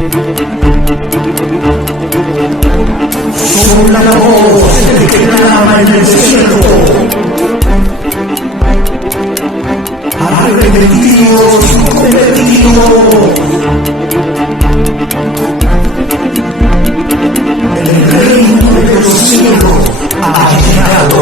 Soy la voz que clama en el cielo. Arrepentidos y convertidos. El reino de los cielos ha llegado.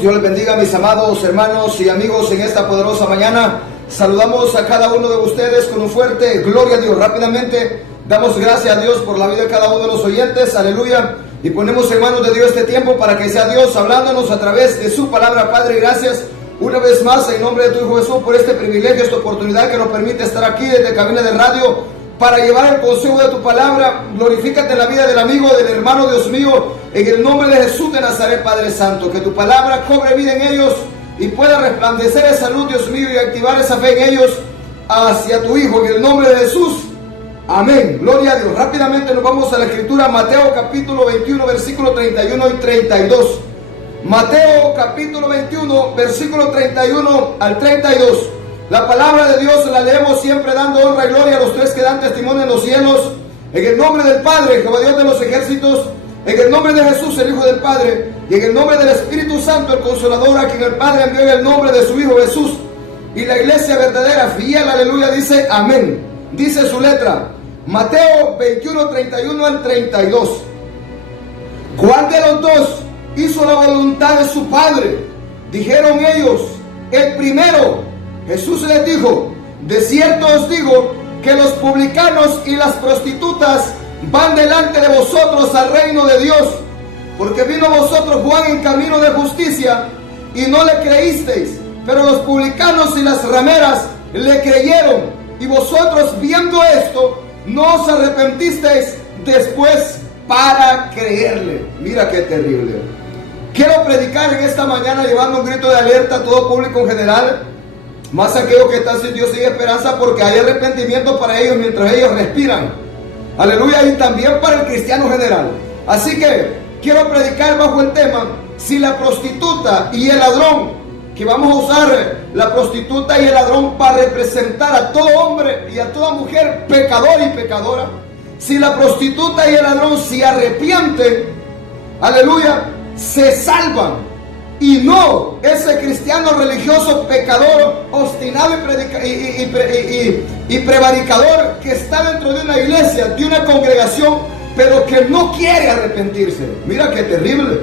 Dios les bendiga, mis amados hermanos y amigos, en esta poderosa mañana. Saludamos a cada uno de ustedes con un fuerte gloria a Dios. Rápidamente damos gracias a Dios por la vida de cada uno de los oyentes, aleluya, y ponemos en manos de Dios este tiempo para que sea Dios hablándonos a través de su palabra. Padre, gracias una vez más en nombre de tu Hijo Jesús por este privilegio, esta oportunidad que nos permite estar aquí desde cabina de radio para llevar el consejo de tu palabra. Glorifícate en la vida del amigo, del hermano, Dios mío, en el nombre de Jesús de Nazaret, Padre Santo. Que tu palabra cobre vida en ellos y pueda resplandecer esa luz, Dios mío, y activar esa fe en ellos hacia tu Hijo, en el nombre de Jesús. Amén. Gloria a Dios. Rápidamente nos vamos a la escritura, Mateo capítulo 21, versículo 31 y 32. Mateo capítulo 21, versículo 31 al 32. La palabra de Dios la leemos siempre dando honra y gloria a los tres que dan testimonio en los cielos. En el nombre del Padre, Jehová Dios de los ejércitos. En el nombre de Jesús, el Hijo del Padre. Y en el nombre del Espíritu Santo, el Consolador, a quien el Padre envió en el nombre de su Hijo Jesús. Y la iglesia verdadera, fiel, aleluya, dice amén. Dice su letra, Mateo 21, 31 al 32. ¿Cuál de los dos hizo la voluntad de su Padre? Dijeron ellos, el primero. Jesús les dijo, de cierto os digo que los publicanos y las prostitutas van delante de vosotros al reino de Dios, porque vino a vosotros Juan en camino de justicia y no le creísteis, pero los publicanos y las rameras le creyeron, y vosotros viendo esto no os arrepentisteis después para creerle. Mira qué terrible. Quiero predicar en esta mañana llevando un grito de alerta a todo público en general, más aquellos que están sin Dios y esperanza, porque hay arrepentimiento para ellos mientras ellos respiran. Aleluya, y también para el cristiano general. Así que quiero predicar bajo el tema, si la prostituta y el ladrón, que vamos a usar la prostituta y el ladrón para representar a todo hombre y a toda mujer pecador y pecadora. Si la prostituta y el ladrón se arrepienten, aleluya, se salvan. Y no ese cristiano religioso pecador, obstinado y prevaricador que está dentro de una iglesia, de una congregación, pero que no quiere arrepentirse. Mira qué terrible.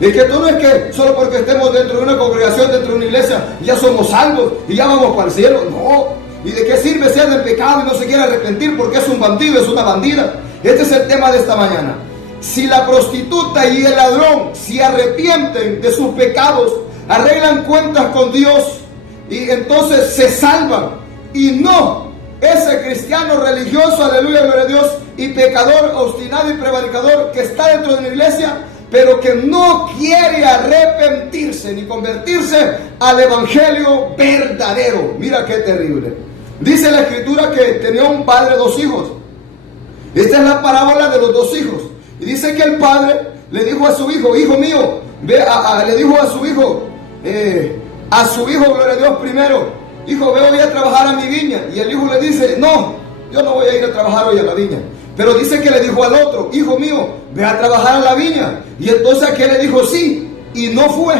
Y que todo es que solo porque estemos dentro de una congregación, dentro de una iglesia, ya somos salvos y ya vamos para el cielo. No. ¿Y de qué sirve ser del pecado y no se quiere arrepentir porque es un bandido, es una bandida? Este es el tema de esta mañana. Si la prostituta y el ladrón se arrepienten de sus pecados, arreglan cuentas con Dios y entonces se salvan. Y no ese cristiano religioso, aleluya, gloria a Dios, y pecador, obstinado y prevaricador que está dentro de una iglesia, pero que no quiere arrepentirse ni convertirse al evangelio verdadero. Mira qué terrible. Dice la escritura que tenía un padre, dos hijos. Esta es la parábola de los dos hijos. Y dice que el padre le dijo a su hijo, hijo mío, le dijo a su hijo, gloria a Dios, primero, hijo, ve hoy a trabajar a mi viña. Y el hijo le dice, no, yo no voy a ir a trabajar hoy a la viña. Pero dice que le dijo al otro, hijo mío, ve a trabajar a la viña. Y entonces aquel le dijo sí, y no fue.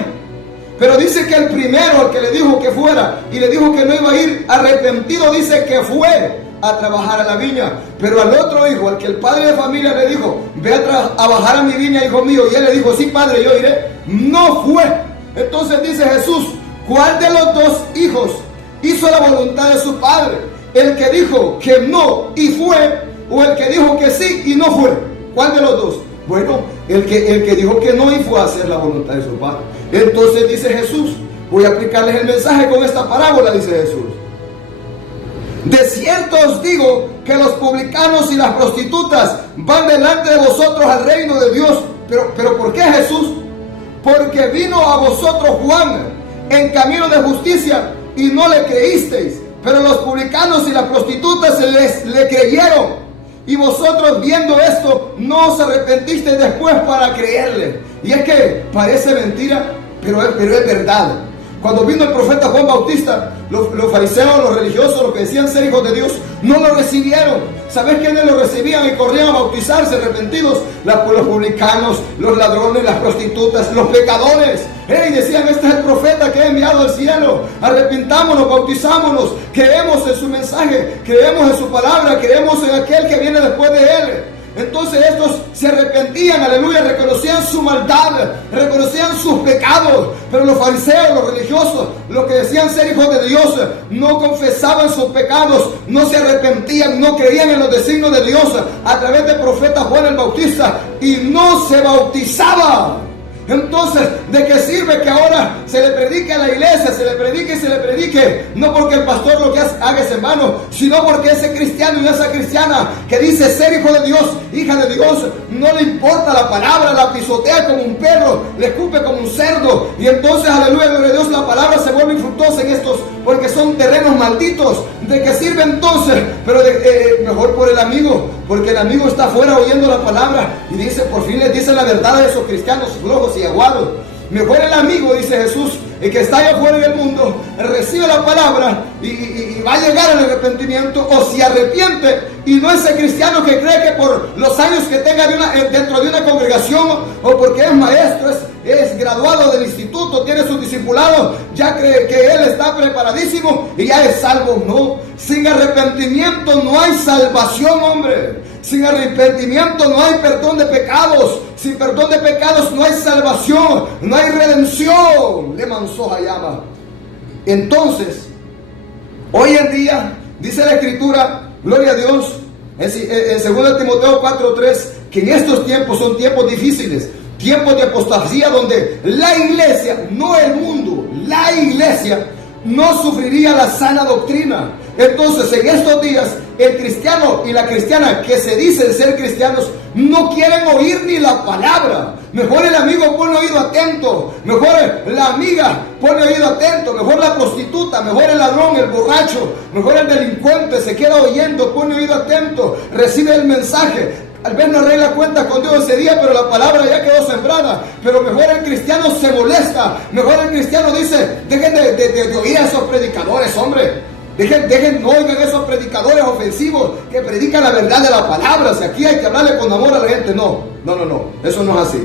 Pero dice que el primero, al que le dijo que fuera, y le dijo que no iba a ir, arrepentido, dice que fue a trabajar a la viña. Pero al otro hijo, al que el padre de familia le dijo, ve a trabajar a mi viña, hijo mío, y él le dijo, sí, padre, yo iré, no fue. Entonces dice Jesús, ¿cuál de los dos hijos hizo la voluntad de su padre? ¿El que dijo que no y fue, o el que dijo que sí y no fue? ¿Cuál de los dos? Bueno, el que dijo que no y fue a hacer la voluntad de su padre. Entonces dice Jesús, voy a aplicarles el mensaje con esta parábola, dice Jesús. De cierto os digo que los publicanos y las prostitutas van delante de vosotros al reino de Dios. Pero ¿por qué, Jesús? Porque vino a vosotros Juan en camino de justicia y no le creísteis. Pero los publicanos y las prostitutas le creyeron. Y vosotros viendo esto no os arrepentisteis después para creerle. Y es que parece mentira, pero es verdad. Cuando vino el profeta Juan Bautista, los fariseos, los religiosos, los que decían ser hijos de Dios, no lo recibieron. ¿Sabes quiénes lo recibían y corrían a bautizarse arrepentidos? Los publicanos, los ladrones, las prostitutas, los pecadores. Decían, este es el profeta que he enviado al cielo. Arrepintámonos, bautizámonos, creemos en su mensaje, creemos en su palabra, creemos en aquel que viene después de él. Entonces estos se arrepentían, aleluya, reconocían su maldad, reconocían sus pecados. Pero los fariseos, los religiosos, los que decían ser hijos de Dios, no confesaban sus pecados, no se arrepentían, no creían en los designios de Dios a través del profeta Juan el Bautista y no se bautizaban. Entonces, ¿de qué sirve que ahora se le predique a la iglesia, se le predique y se le predique? No porque el pastor lo que haga es en vano, sino porque ese cristiano y esa cristiana que dice ser hijo de Dios, hija de Dios, no le importa la palabra, la pisotea como un perro, le escupe como un cerdo. Y entonces, aleluya, gloria a Dios, la palabra se vuelve infructuosa en estos, porque son terrenos malditos. ¿De qué sirve entonces? Pero mejor por el amigo, porque el amigo está afuera oyendo la palabra y dice, por fin les dice la verdad a esos cristianos flojos y aguados. Mejor el amigo, dice Jesús, el que está allá afuera en el mundo, recibe la palabra y va a llegar al arrepentimiento, o se arrepiente, y no ese cristiano que cree que por los años que tenga dentro de una congregación, o porque es maestro, es graduado del instituto, tiene sus discipulados, ya cree que él está preparadísimo y ya es salvo. No, sin arrepentimiento no hay salvación, hombre. Sin arrepentimiento no hay perdón de pecados. Sin perdón de pecados no hay salvación, no hay redención. Le manzó llama. Entonces, hoy en día, dice la Escritura, gloria a Dios, en 2 Timoteo 4:3, que en estos tiempos son tiempos difíciles, tiempos de apostasía, donde la iglesia, no el mundo, la iglesia no sufriría la sana doctrina. Entonces, en estos días, el cristiano y la cristiana que se dicen ser cristianos no quieren oír ni la palabra. Mejor el amigo pone oído atento, mejor la amiga pone oído atento, mejor la prostituta, mejor el ladrón, el borracho, mejor el delincuente se queda oyendo, pone oído atento, recibe el mensaje. Tal vez no arregla cuentas con Dios ese día, pero la palabra ya quedó sembrada. Pero mejor el cristiano se molesta, mejor el cristiano dice, dejen de oír a esos predicadores, hombre. No oigan esos predicadores ofensivos que predican la verdad de la palabra. Si aquí hay que hablarle con amor a la gente, no, eso no es así.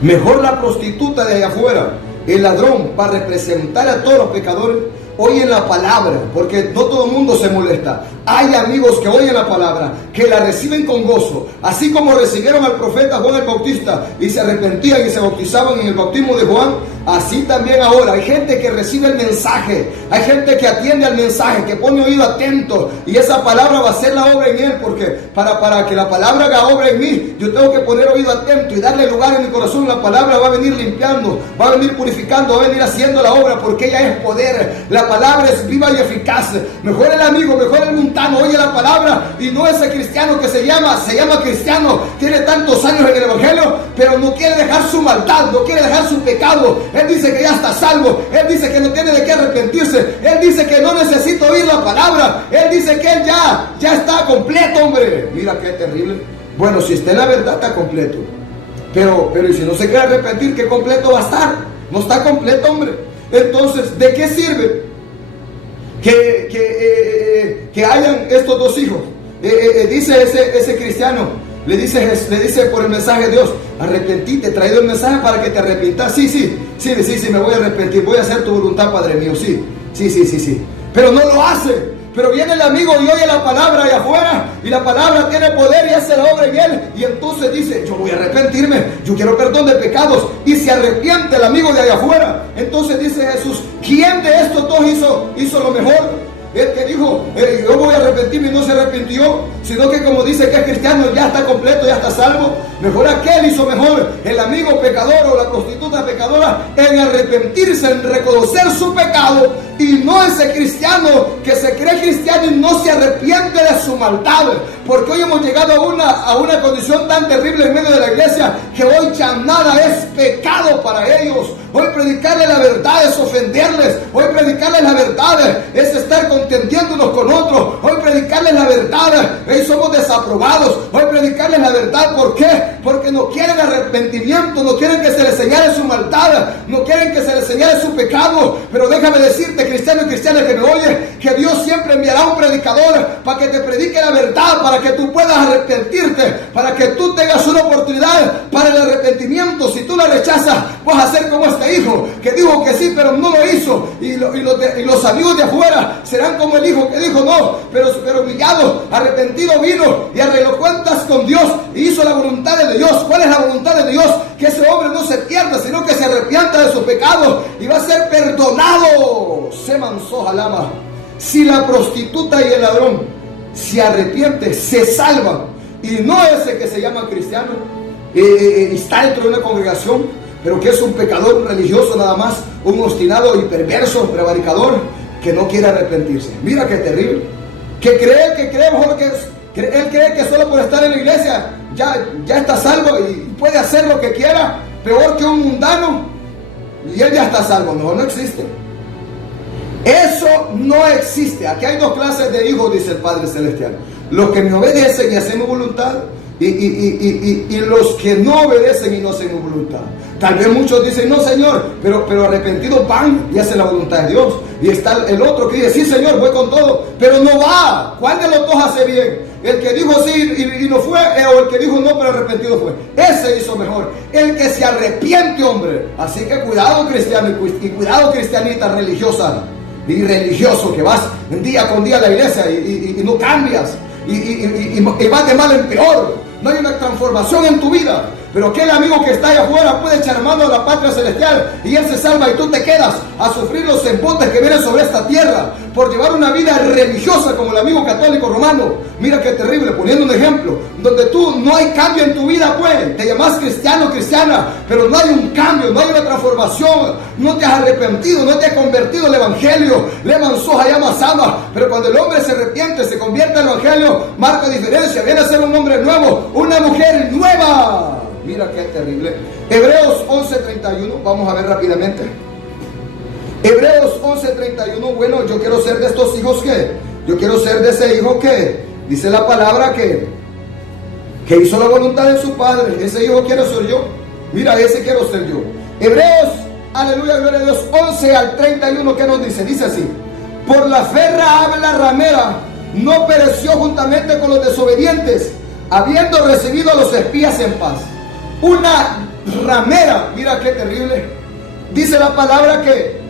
Mejor la prostituta de allá afuera, el ladrón, para representar a todos los pecadores, oyen la palabra, porque no todo el mundo se molesta. Hay amigos que oyen la palabra, que la reciben con gozo, así como recibieron al profeta Juan el Bautista y se arrepentían y se bautizaban en el bautismo de Juan. Así también ahora hay gente que recibe el mensaje, hay gente que atiende al mensaje, que pone oído atento, y esa palabra va a hacer la obra en él, porque para que la palabra haga obra en mí, yo tengo que poner oído atento y darle lugar en mi corazón. La palabra va a venir limpiando, va a venir purificando, va a venir haciendo la obra, porque ella es poder. La palabra es viva y eficaz. Mejor el amigo, mejor el montano oye la palabra, y no ese cristiano que se llama cristiano, tiene tantos años en el evangelio, pero no quiere dejar su maldad, no quiere dejar su pecado. Él dice que ya está salvo, él dice que no tiene de qué arrepentirse, él dice que no necesita oír la palabra, él dice que él ya está completo, hombre. Mira qué terrible. Bueno, si está en la verdad, está completo, pero y si no se quiere arrepentir, ¿qué completo va a estar? No está completo, hombre. Entonces, ¿de qué sirve que hayan estos dos hijos? Dice ese cristiano, le dice por el mensaje de Dios, arrepentite, he traído el mensaje para que te arrepintas. Sí, me voy a arrepentir, voy a hacer tu voluntad, Padre mío, sí, pero no lo hace. Pero viene el amigo y oye la palabra allá afuera, y la palabra tiene poder y hace la obra en él, y entonces dice, yo voy a arrepentirme, yo quiero perdón de pecados, y se arrepiente el amigo de allá afuera. Entonces dice Jesús, ¿quién de estos dos hizo lo mejor? El que dijo, yo voy a arrepentirme, y no se arrepintió, sino que como dice que es cristiano, ya está completo, ya está salvo. Mejor aquel hizo mejor, el amigo pecador o la prostituta pecadora, en arrepentirse, en reconocer su pecado, y no ese cristiano que se cree cristiano y no se arrepiente de su maldad. Porque hoy hemos llegado a una condición tan terrible en medio de la iglesia, que hoy ya nada es pecado para ellos. Hoy predicarles la verdad es ofenderles, hoy predicarles la verdad es estar contendiéndonos con otros, hoy predicarles la verdad somos desaprobados, hoy predicarles la verdad. ¿Por qué? Porque no quieren arrepentimiento, no quieren que se les señale su maldad, no quieren que se les señale su pecado. Pero déjame decirte, cristiano y cristiana que me oye, que Dios siempre enviará un predicador para que te predique la verdad, para que tú puedas arrepentirte, para que tú tengas una oportunidad para el arrepentimiento. Si tú la rechazas, vas a ser como este hijo que dijo que sí, pero no lo hizo. Y los amigos de afuera serán como el hijo que dijo no, pero humillado, arrepentido vino y arregló cuentas con Dios y hizo la voluntad de Dios. ¿Cuál es la voluntad de Dios? Que ese hombre no se pierda, sino que se arrepienta de sus pecados y va a ser perdonado. Se mansó jalama. Si la prostituta y el ladrón se arrepiente, se salvan, y no ese que se llama cristiano y está dentro de una congregación, pero que es un pecador, un religioso nada más, un obstinado y perverso, prevaricador, que no quiere arrepentirse. Mira qué terrible. Que cree mejor que él cree que solo por estar en la iglesia ya está salvo y puede hacer lo que quiera, peor que un mundano, y él ya está salvo. No existe. Eso no existe. Aquí hay dos clases de hijos, dice el Padre Celestial: los que me obedecen y hacen mi voluntad, y los que no obedecen y no hacen mi voluntad. Tal vez muchos dicen no, Señor, pero arrepentidos van y hacen la voluntad de Dios. Y está el otro que dice sí, Señor, voy con todo, pero no va. ¿Cuál de los dos hace bien? El que dijo sí y no fue, o el que dijo no pero arrepentido fue. Ese hizo mejor. El que se arrepiente, hombre. Así que cuidado, cristiano, y cuidado, cristianita religiosa y religioso, que vas día con día a la iglesia y no cambias, y vas de mal en peor. No hay una transformación en tu vida. Pero aquel amigo que está allá afuera puede echar mano a la patria celestial y él se salva, y tú te quedas a sufrir los embotes que vienen sobre esta tierra por llevar una vida religiosa como el amigo católico romano. Mira qué terrible, poniendo un ejemplo donde tú no hay cambio en tu vida, pues te llamas cristiano, cristiana, pero no hay un cambio, no hay una transformación, no te has arrepentido, no te has convertido al evangelio. Le manzó allá masama, pero cuando el hombre se arrepiente, se convierte al evangelio, marca diferencia, viene a ser un hombre nuevo, una mujer nueva. Mira qué terrible. Hebreos 11:31, vamos a ver rápidamente. Hebreos 11:31, bueno, yo quiero ser de estos hijos yo quiero ser de ese hijo que dice la palabra que hizo la voluntad de su padre. Ese hijo quiero ser yo. Mira, ese quiero ser yo. Hebreos, aleluya, gloria a Dios, 11 al 31, ¿qué nos dice? Dice así: por la fe Rahab la ramera no pereció juntamente con los desobedientes, habiendo recibido a los espías en paz. Una ramera, mira qué terrible. Dice la palabra que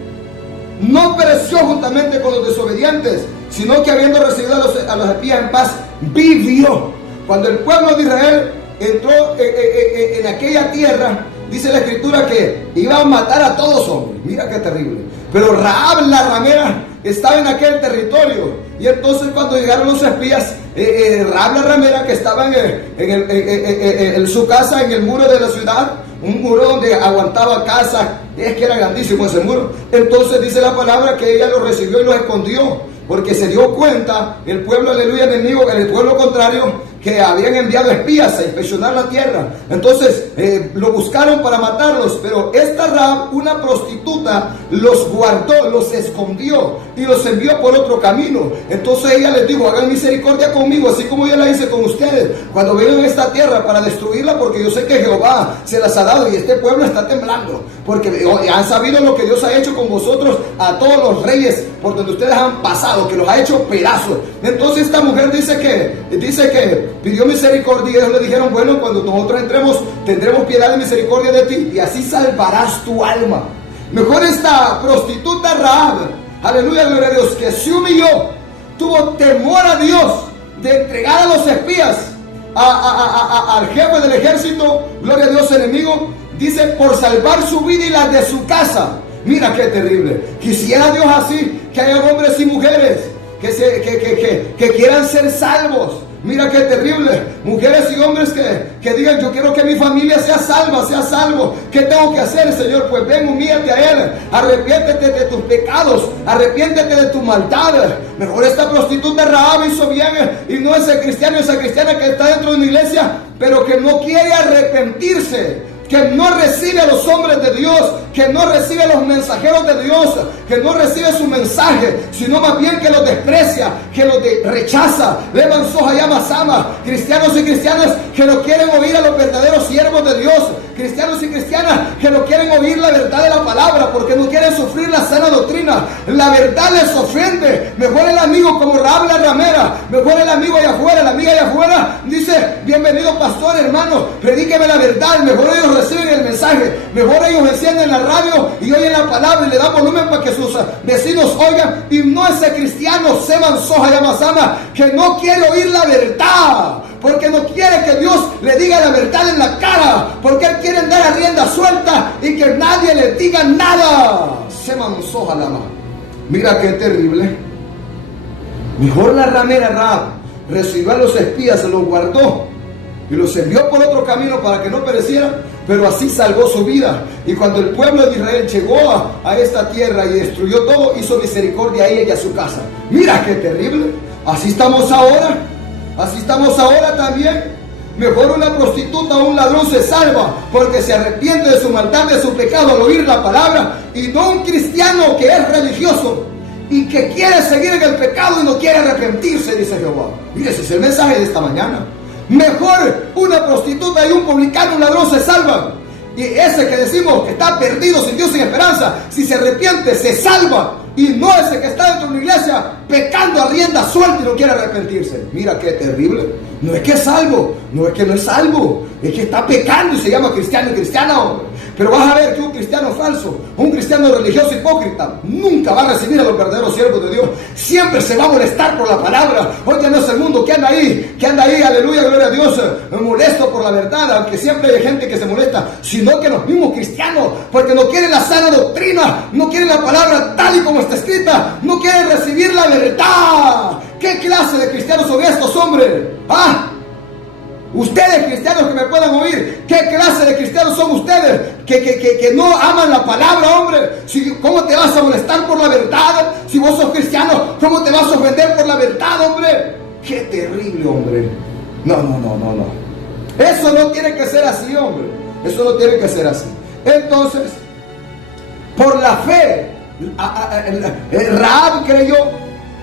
no pereció juntamente con los desobedientes, sino que habiendo recibido a los espías en paz, vivió. Cuando el pueblo de Israel entró en aquella tierra, dice la escritura que iba a matar a todos hombres. Mira qué terrible. Pero Rahab la ramera estaba en aquel territorio, y entonces cuando llegaron los espías, Rahab la ramera, que estaba en su casa, en el muro de la ciudad, un muro donde aguantaba casa, es que era grandísimo ese muro. Entonces dice la palabra que ella lo recibió y lo escondió, porque se dio cuenta el pueblo, aleluya, enemigo, el pueblo contrario, que habían enviado espías a inspeccionar la tierra. Entonces lo buscaron para matarlos, pero esta Rahab, una prostituta, los guardó, los escondió y los envió por otro camino. Entonces ella les dijo: hagan misericordia conmigo, así como yo la hice con ustedes cuando vengan a esta tierra para destruirla, porque yo sé que Jehová se las ha dado y este pueblo está temblando, porque han sabido lo que Dios ha hecho con vosotros, a todos los reyes por donde ustedes han pasado, que los ha hecho pedazos. Entonces esta mujer dice que pidió misericordia, y ellos le dijeron: bueno, cuando nosotros entremos, tendremos piedad y misericordia de ti, y así salvarás tu alma. Mejor esta prostituta Rahab, aleluya, gloria a Dios, que se humilló, tuvo temor a Dios de entregar a los espías al jefe del ejército, gloria a Dios, enemigo, dice, por salvar su vida y la de su casa. Mira qué terrible. Quisiera Dios así, que haya hombres y mujeres que quieran ser salvos. Mira qué terrible. Mujeres y hombres que digan: yo quiero que mi familia sea salva, sea salvo. ¿Qué tengo que hacer, Señor? Pues ven, humíllate a Él. Arrepiéntete de tus pecados. Arrepiéntete de tu maldad. Mejor esta prostituta Rahab hizo bien, y no ese cristiano, esa cristiana que está dentro de una iglesia, pero que no quiere arrepentirse, que no recibe a los hombres de Dios, que no recibe a los mensajeros de Dios, que no recibe su mensaje, sino más bien que los desprecia, que los rechaza. Levan soja llama sama, cristianos y cristianas que no quieren oír a los verdaderos siervos de Dios, cristianos y cristianas que no quieren oír la verdad de la palabra porque no quieren sufrir la sana doctrina. La verdad les ofende. Mejor el amigo como Rahab la ramera, mejor el amigo allá afuera, la amiga allá afuera dice: bienvenido pastor, hermano, predíqueme la verdad. Mejor ellos reciben el mensaje, mejor ellos encienden la radio y oyen la palabra y le dan volumen para que sus vecinos oigan. Y no ese cristiano Seman Soja Yamasama que no quiere oír la verdad, porque no quiere que Dios le diga la verdad en la cara, porque él quiere dar a rienda suelta y que nadie le diga nada. Seman Soja Lama. Mira qué terrible. Mejor la ramera Rahab recibió a los espías, se los guardó y los envió por otro camino para que no perecieran, pero así salvó su vida. Y cuando el pueblo de Israel llegó a esta tierra y destruyó todo, hizo misericordia a ella y a su casa. Mira qué terrible. Así estamos ahora. Así estamos ahora también. Mejor una prostituta o un ladrón se salva porque se arrepiente de su maldad, de su pecado al oír la palabra, y no un cristiano que es religioso y que quiere seguir en el pecado y no quiere arrepentirse, dice Jehová. Mire, ese es el mensaje de esta mañana. Mejor una prostituta y un publicano, un ladrón se salvan, y ese que decimos que está perdido, sin Dios, sin esperanza, si se arrepiente, se salva. Y no ese que está dentro de una iglesia pecando a rienda suelta y no quiere arrepentirse. Mira qué terrible. No es que es salvo, no es que no es salvo, es que está pecando y se llama cristiano y cristiana, hombre. Pero vas a ver que un cristiano falso, un cristiano religioso hipócrita, nunca va a recibir a los verdaderos siervos de Dios. Siempre se va a molestar por la palabra. Hoy ya no es el mundo que anda ahí, aleluya, gloria a Dios, molesto por la verdad, aunque siempre hay gente que se molesta, sino que los mismos cristianos, porque no quieren la sana doctrina, no quieren la palabra tal y como está escrita, no quieren recibir la verdad. ¿Qué clase de cristianos son estos, hombre? ¿Ah? Ustedes cristianos que me puedan oír, ¿qué clase de cristianos son ustedes? Que no aman la palabra, hombre. ¿Cómo te vas a molestar por la verdad? Si vos sos cristiano, ¿cómo te vas a ofender por la verdad, hombre? Qué terrible, hombre. No. Eso no tiene que ser así, hombre. Eso no tiene que ser así. Entonces, por la fe, Rahab creyó,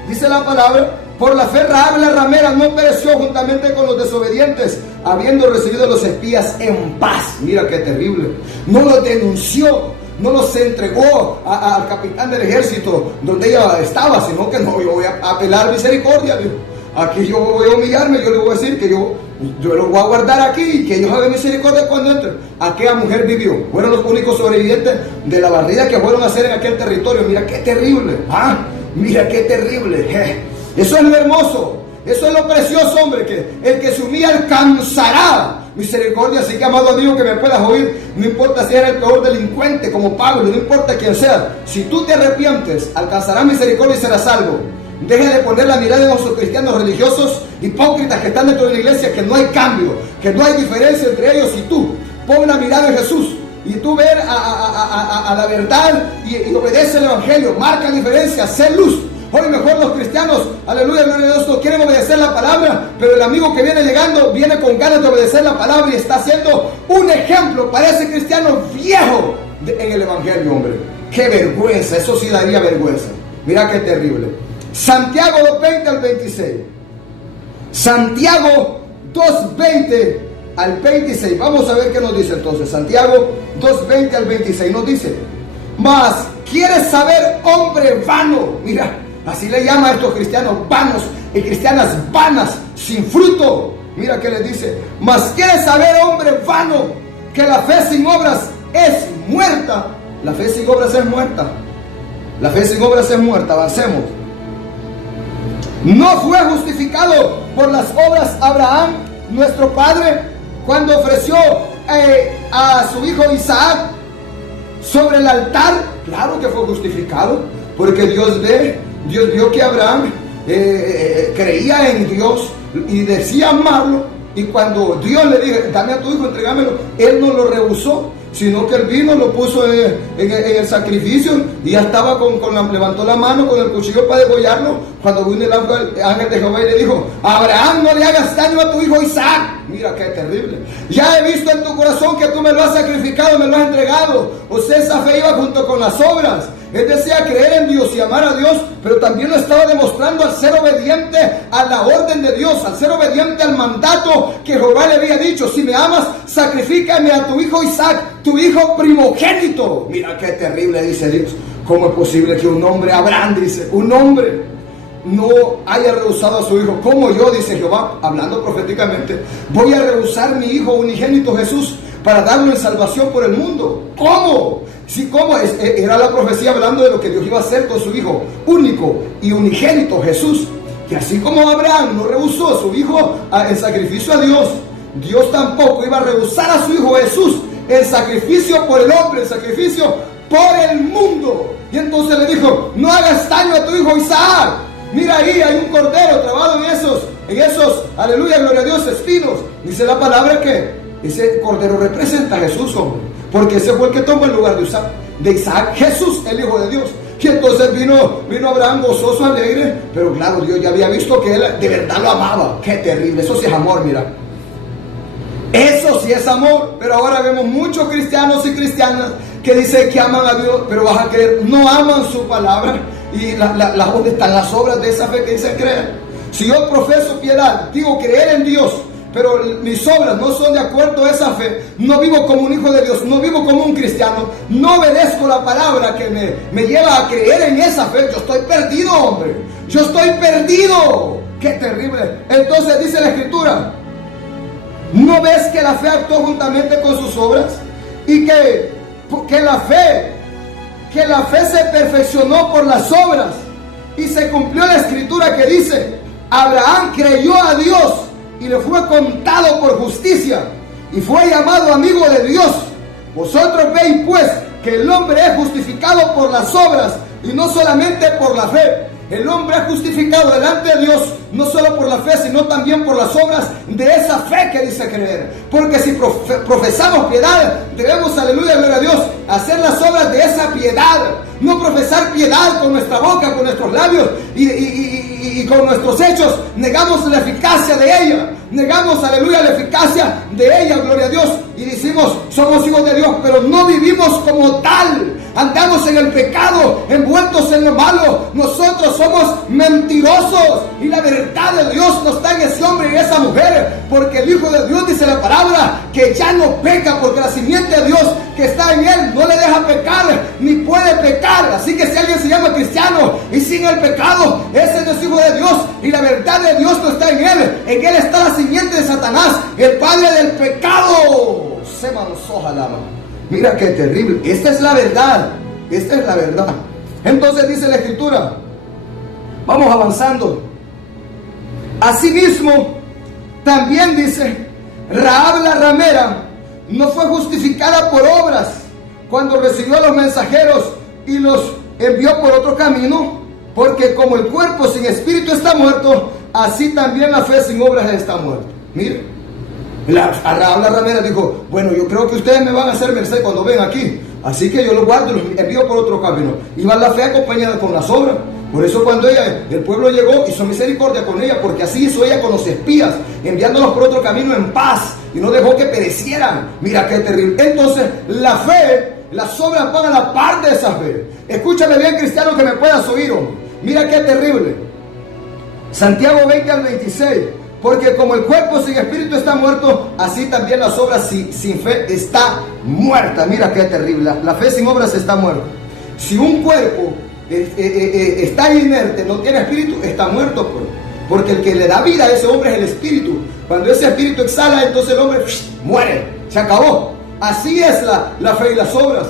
dice la palabra. Por la fe Rahab la ramera no pereció juntamente con los desobedientes, habiendo recibido a los espías en paz. Mira qué terrible. No los denunció, no los entregó al capitán del ejército donde ella estaba, sino que no, yo voy a apelar misericordia. Dios. Aquí yo voy a humillarme, yo le voy a decir que yo los voy a guardar aquí y que ellos hagan misericordia cuando entren. Aquella mujer vivió. Fueron los únicos sobrevivientes de la barrida que fueron a hacer en aquel territorio. Mira qué terrible. Mira qué terrible. Eso es lo hermoso, eso es lo precioso, hombre, que el que se humilla alcanzará misericordia. Así que, amado amigo que me puedas oír, no importa si eres el peor delincuente como Pablo, no importa quién sea, si tú te arrepientes, alcanzarás misericordia y serás salvo. Deja de poner la mirada en los cristianos religiosos hipócritas que están dentro de la iglesia, que no hay cambio, que no hay diferencia entre ellos y tú. Pon la mirada en Jesús y tú ver a la verdad y obedece el evangelio, marca diferencia, sé luz. Hoy mejor los cristianos, aleluya, gloria a Dios, no quieren obedecer la palabra, pero el amigo que viene llegando viene con ganas de obedecer la palabra y está haciendo un ejemplo para ese cristiano viejo en el evangelio, hombre. Qué vergüenza, eso sí daría vergüenza. Mira qué terrible. Santiago 2:20 al 26. Santiago 2:20 al 26. Vamos a ver qué nos dice entonces. Santiago 2:20 al 26 nos dice: mas ¿quieres saber, hombre vano? Mira, así le llama a estos cristianos vanos y cristianas vanas, sin fruto. Mira que les dice: mas ¿quieres saber, hombre vano, que la fe sin obras es muerta? La fe sin obras es muerta. La fe sin obras es muerta. Avancemos. ¿No fue justificado por las obras Abraham, nuestro padre, cuando ofreció a su hijo Isaac sobre el altar? Claro que fue justificado, porque Dios vio que Abraham creía en Dios y decía amarlo, y cuando Dios le dijo: dame a tu hijo, entregámelo, él no lo rehusó. sino que él vino, lo puso en el sacrificio y ya estaba levantó la mano con el cuchillo para degollarlo, cuando vino el ángel de Jehová y le dijo: Abraham, no le hagas daño a tu hijo Isaac. Mira qué terrible. Ya he visto en tu corazón que tú me lo has sacrificado, me lo has entregado. O sea, esa fe iba junto con las obras. Él decía creer en Dios y amar a Dios, pero también lo estaba demostrando al ser obediente a la orden de Dios, al ser obediente al mandato que Jehová le había dicho: si me amas, sacrifícame a tu hijo Isaac, tu hijo primogénito. Mira qué terrible, dice Dios. ¿Cómo es posible que un hombre, Abraham dice, un hombre no haya rehusado a su hijo? ¿Cómo yo, dice Jehová, hablando proféticamente, voy a rehusar mi hijo unigénito Jesús para darlo en salvación por el mundo? ¿Cómo? Sí, ¿cómo? Era la profecía hablando de lo que Dios iba a hacer con su hijo único y unigénito Jesús. Que así como Abraham no rehusó a su hijo en sacrificio a Dios, Dios tampoco iba a rehusar a su hijo Jesús en sacrificio por el hombre, en sacrificio por el mundo. Y entonces le dijo: no hagas daño a tu hijo Isaac. Mira, ahí hay un cordero trabado en esos, aleluya, gloria a Dios, espinos. Dice la palabra que ese cordero representa a Jesús, hombre, porque ese fue el que tomó el lugar de Isaac, Jesús, el Hijo de Dios. Y entonces vino Abraham gozoso, alegre, pero claro, Dios ya había visto que él de verdad lo amaba. Qué terrible, eso sí es amor, mira. Eso sí es amor. Pero ahora vemos muchos cristianos y cristianas que dicen que aman a Dios, pero vas a creer, no aman su palabra. Y ¿dónde están las obras de esa fe que dicen creer? Si yo profeso piedad, digo creer en Dios, pero mis obras no son de acuerdo a esa fe, no vivo como un hijo de Dios, no vivo como un cristiano, no obedezco la palabra que me lleva a creer en esa fe, yo estoy perdido, hombre, yo estoy perdido. Qué terrible. Entonces dice la Escritura: ¿no ves que la fe actuó juntamente con sus obras? Y que la fe se perfeccionó por las obras, y se cumplió la Escritura que dice: Abraham creyó a Dios y le fue contado por justicia, y fue llamado amigo de Dios. Vosotros veis pues que el hombre es justificado por las obras y no solamente por la fe. El hombre es justificado delante de Dios no solo por la fe, sino también por las obras de esa fe que dice creer. Porque si profesamos piedad, debemos, aleluya, gloria a Dios, hacer las obras de esa piedad. No profesar piedad con nuestra boca, con nuestros labios y con nuestros hechos. Negamos la eficacia de ella. Negamos, aleluya, la eficacia de ella, gloria a Dios. Y decimos, somos hijos de Dios, pero no vivimos como tal. Andamos en el pecado, envueltos en lo malo. Nosotros somos mentirosos. Y la verdad de Dios no está en ese hombre y esa mujer. Porque el Hijo de Dios, dice la palabra, que ya no peca, porque la simiente de Dios que está en él no le deja pecar, ni puede pecar. Así que si alguien se llama cristiano y sin el pecado, ese no es hijo de Dios. Y la verdad de Dios no está en él. En él está la simiente de Satanás, el padre del pecado. Se mansoja la mano. Mira qué terrible. Esta es la verdad. Esta es la verdad. Entonces dice la Escritura, vamos avanzando. Asimismo, también dice, Rahab la ramera no fue justificada por obras cuando recibió a los mensajeros y los envió por otro camino, porque como el cuerpo sin espíritu está muerto, así también la fe sin obras está muerta. Mire, Rahab la ramera dijo: bueno, yo creo que ustedes me van a hacer merced cuando ven aquí, así que yo los guardo y los envío por otro camino. Iba la fe acompañada con las obras. Por eso cuando el pueblo llegó, hizo misericordia con ella, porque así hizo ella con los espías, enviándolos por otro camino en paz, y no dejó que perecieran. Mira qué terrible. Entonces la fe, las obras van a la par de esa fe. Escúchame bien, cristiano, que me puedas oír, hombre. Mira qué terrible. Santiago 20 al 26. Porque como el cuerpo sin espíritu está muerto, así también las obras sin fe está muerta. Mira qué terrible. La fe sin obras está muerta. Si un cuerpo está inerte, no tiene espíritu, está muerto. Porque el que le da vida a ese hombre es el espíritu. Cuando ese espíritu exhala, entonces el hombre muere. Se acabó. Así es la fe y las obras.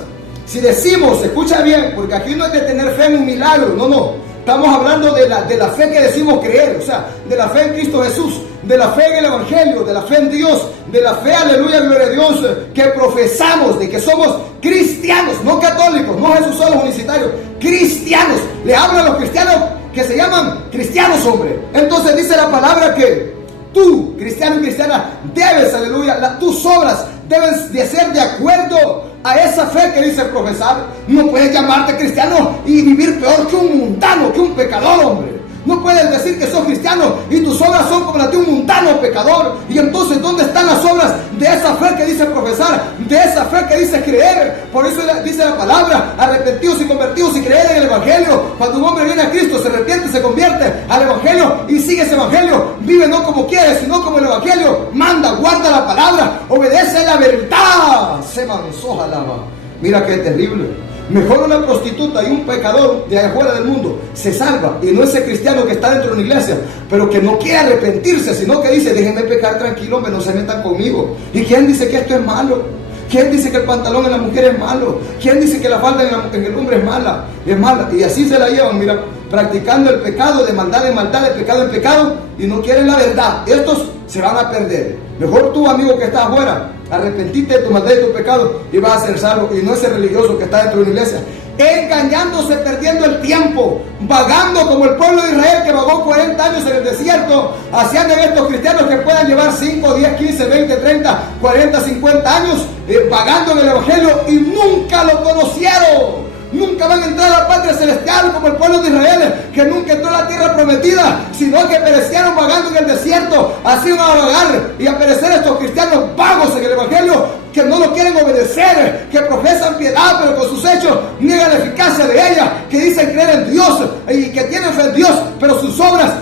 Si decimos, escucha bien, porque aquí no es de tener fe en un milagro, no. Estamos hablando de la fe que decimos creer, o sea, de la fe en Cristo Jesús, de la fe en el Evangelio, de la fe en Dios, de la fe, aleluya, gloria a Dios, que profesamos, de que somos cristianos, no católicos, no Jesús solo unicitarios, cristianos. Le hablo a los cristianos que se llaman cristianos, hombre. Entonces dice la palabra que tú, cristiano y cristiana, debes, aleluya, tus obras deben de ser de acuerdo a esa fe que dice profesar. No puedes llamarte cristiano y vivir peor que un mundano, que un pecador, hombre. No puedes decir que sos cristiano y tus obras son como las de un mundano pecador. Y entonces, ¿dónde están las obras de esa fe que dice profesar? De esa fe que dice creer. Por eso dice la palabra: arrepentidos y convertidos y creer en el Evangelio. Cuando un hombre viene a Cristo, se arrepiente, se convierte al Evangelio y sigue ese Evangelio. Vive no como quiere, sino como el Evangelio manda. Guarda la palabra, obedece la verdad. Se mansoja alama. Mira qué terrible. Mejor una prostituta y un pecador de allá afuera del mundo se salva, y no ese cristiano que está dentro de una iglesia, pero que no quiere arrepentirse, sino que dice: déjenme pecar tranquilo, hombre, no se metan conmigo. ¿Y quién dice que esto es malo? ¿Quién dice que el pantalón en la mujer es malo? ¿Quién dice que la falda en el hombre es mala? Es mala. Y así se la llevan, mira, practicando el pecado, de maldad en maldad, de pecado en pecado, y no quieren la verdad. Estos se van a perder. Mejor tú, amigo que estás afuera, arrepentite de tu maldad y de tu pecado y vas a ser salvo. Y no ese religioso que está dentro de una iglesia, engañándose, perdiendo el tiempo, vagando como el pueblo de Israel que vagó 40 años en el desierto. Hacían de estos cristianos que puedan llevar 5, 10, 15, 20, 30, 40, 50 años vagando en el Evangelio y nunca lo conocieron. Nunca van a entrar a la patria celestial como el pueblo de Israel, que nunca entró a la tierra prometida, sino que perecieron vagando en el desierto. Así van a vagar y a perecer estos cristianos vagos en el Evangelio, que no lo quieren obedecer, que profesan piedad, pero con sus hechos niegan la eficacia de ella, que dicen creer en Dios y que tienen fe en Dios, pero sus obras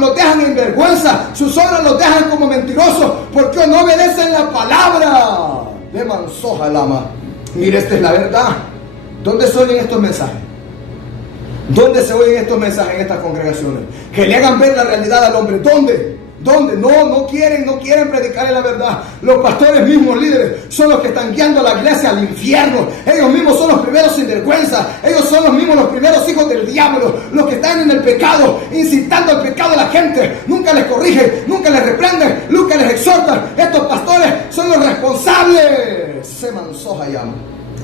los dejan en vergüenza, sus obras los dejan como mentirosos, porque no obedecen la palabra. De mansoja lama. Mire, esta es la verdad. ¿Dónde se oyen estos mensajes? ¿Dónde se oyen estos mensajes en estas congregaciones? Que le hagan ver la realidad al hombre. ¿Dónde? ¿Dónde? No quieren predicarle la verdad. Los pastores mismos, líderes, son los que están guiando a la iglesia al infierno. Ellos mismos son los primeros sinvergüenza. Ellos son los mismos los primeros hijos del diablo. Los que están en el pecado, incitando al pecado a la gente. Nunca les corrigen, nunca les reprenden, nunca les exhortan. Estos pastores son los responsables. Se mansoja llama.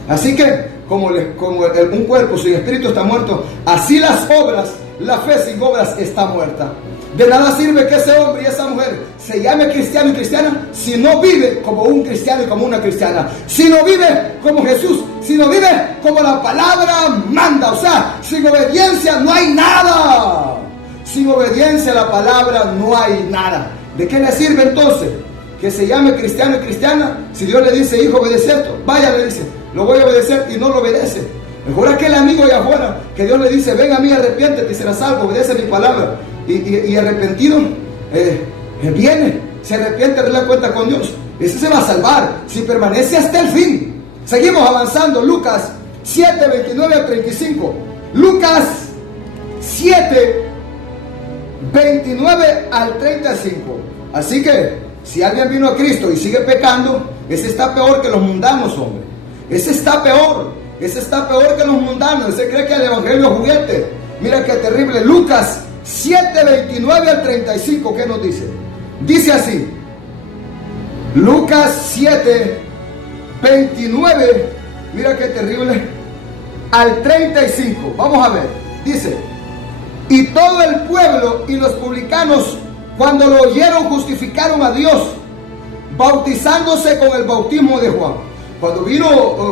Así que, como un cuerpo sin espíritu está muerto, así las obras, la fe sin obras está muerta. De nada sirve que ese hombre y esa mujer se llame cristiano y cristiana si no vive como un cristiano y como una cristiana, si no vive como Jesús, si no vive como la palabra manda. O sea, sin obediencia no hay nada. Sin obediencia a la palabra no hay nada. ¿De qué le sirve entonces que se llame cristiano y cristiana si Dios le dice: hijo, obedece esto? Vaya, le dice, lo voy a obedecer, y no lo obedece. Mejor aquel amigo allá afuera que Dios le dice: ven a mí, arrepiéntete y serás salvo, obedece mi palabra. Y arrepentido viene, se arrepiente, arregla cuenta con Dios. Ese se va a salvar si permanece hasta el fin. Seguimos avanzando. Lucas 7, 29 al 35. Lucas 7, 29 al 35. Así que si alguien vino a Cristo y sigue pecando, ese está peor que los mundanos, hombre. Ese está peor. Ese está peor que los mundanos. Ese cree que el evangelio es juguete. Mira qué terrible. Lucas 7, 29 al 35. ¿Qué nos dice? Dice así. Lucas 7, 29. Mira qué terrible. Al 35. Vamos a ver. Dice: y todo el pueblo y los publicanos, cuando lo oyeron, justificaron a Dios, bautizándose con el bautismo de Juan. Cuando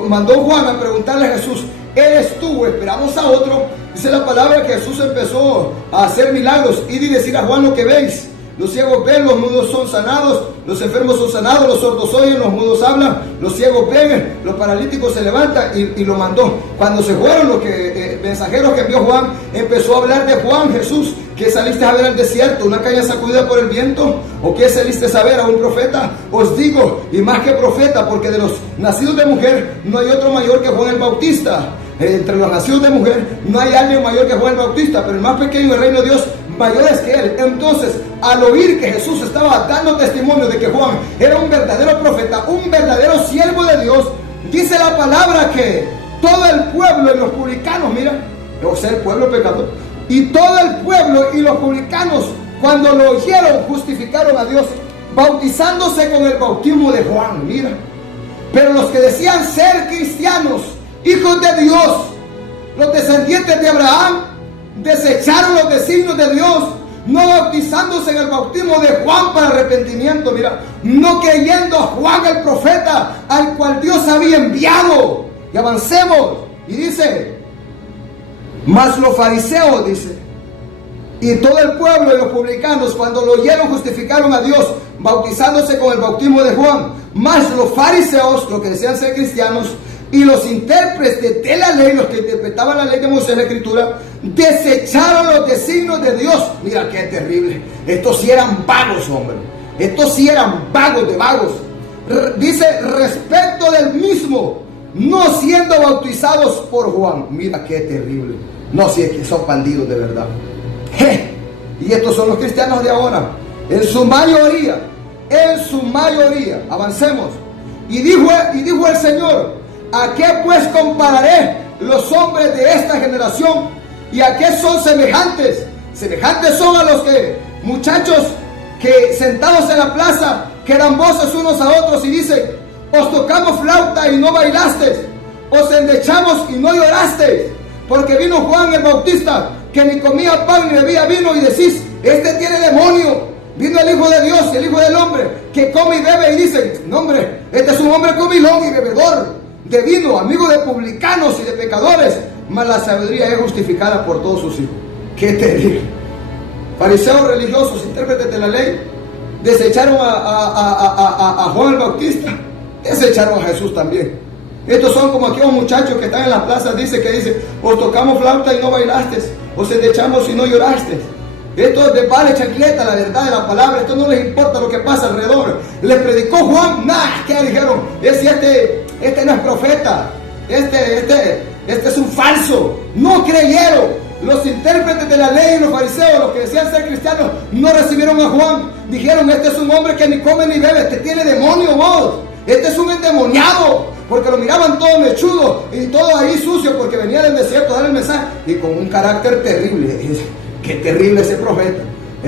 mandó Juan a preguntarle a Jesús: ¿eres tú o esperamos a otro? Dice la palabra que Jesús empezó a hacer milagros. Id y decir a Juan lo que veis. Los ciegos ven, los mudos son sanados, los enfermos son sanados, los sordos oyen, los mudos hablan, los ciegos ven, los paralíticos se levantan, y lo mandó. Cuando se fueron los mensajeros que envió Juan, empezó a hablar de Juan. Jesús: ¿qué saliste a ver al desierto? ¿Una caña sacudida por el viento? ¿O qué saliste a ver? ¿A un profeta? Os digo, y más que profeta, porque de los nacidos de mujer no hay otro mayor que Juan el Bautista. Entre los nacidos de mujer no hay alguien mayor que Juan el Bautista, pero el más pequeño del reino de Dios mayor es que él. Entonces, al oír que Jesús estaba dando testimonio de que Juan era un verdadero profeta, un verdadero siervo de Dios, dice la palabra que todo el pueblo y los publicanos, mira, o sea, el pueblo pecador, y todo el pueblo y los publicanos, cuando lo oyeron, justificaron a Dios, bautizándose con el bautismo de Juan. Mira, pero los que decían ser cristianos, hijos de Dios, los descendientes de Abraham, desecharon los designios de Dios, no bautizándose en el bautismo de Juan para arrepentimiento, mira, no creyendo a Juan el profeta, al cual Dios había enviado. Y avancemos, y dice, mas los fariseos, dice, y todo el pueblo y los publicanos, cuando lo oyeron, justificaron a Dios, bautizándose con el bautismo de Juan. Mas los fariseos, los que decían ser cristianos, y los intérpretes de la ley, los que interpretaban la ley de Moisés, la escritura, desecharon los designios de Dios. Mira qué terrible. Estos sí eran vagos, hombre. Estos sí eran vagos de vagos. Dice, respecto del mismo, no siendo bautizados por Juan. Mira qué terrible. No, si es que son bandidos de verdad. Y estos son los cristianos de ahora. En su mayoría. Avancemos. Y dijo el Señor, ¿a qué pues compararé los hombres de esta generación? ¿Y a qué son semejantes? Semejantes son a los muchachos que sentados en la plaza, que dan voces unos a otros y dicen, os tocamos flauta y no bailasteis, os endechamos y no llorasteis, porque vino Juan el Bautista, que ni comía pan ni bebía vino, y decís, este tiene demonio. Vino el Hijo de Dios, el Hijo del Hombre, que come y bebe, y dicen, no hombre, este es un hombre comilón y bebedor de vino, amigo de publicanos y de pecadores, mas la sabiduría es justificada por todos sus hijos. Qué terrible. Fariseos religiosos, intérpretes de la ley, desecharon a Juan el Bautista, desecharon a Jesús también. Estos son como aquellos muchachos que están en las plazas, dicen, os tocamos flauta y no bailaste, os endechamos y no lloraste. Esto es de vale chancleta, la verdad de la palabra. Esto no les importa lo que pasa alrededor. Les predicó Juan, ¿qué dijeron? Este no es profeta, este es un falso. No creyeron. Los intérpretes de la ley y los fariseos, los que decían ser cristianos, no recibieron a Juan. Dijeron, este es un hombre que ni come ni bebe, este tiene demonio vos. Este es un endemoniado, porque lo miraban todo mechudo y todo ahí sucio, porque venía del desierto a dar el mensaje, y con un carácter terrible. Qué terrible ese profeta.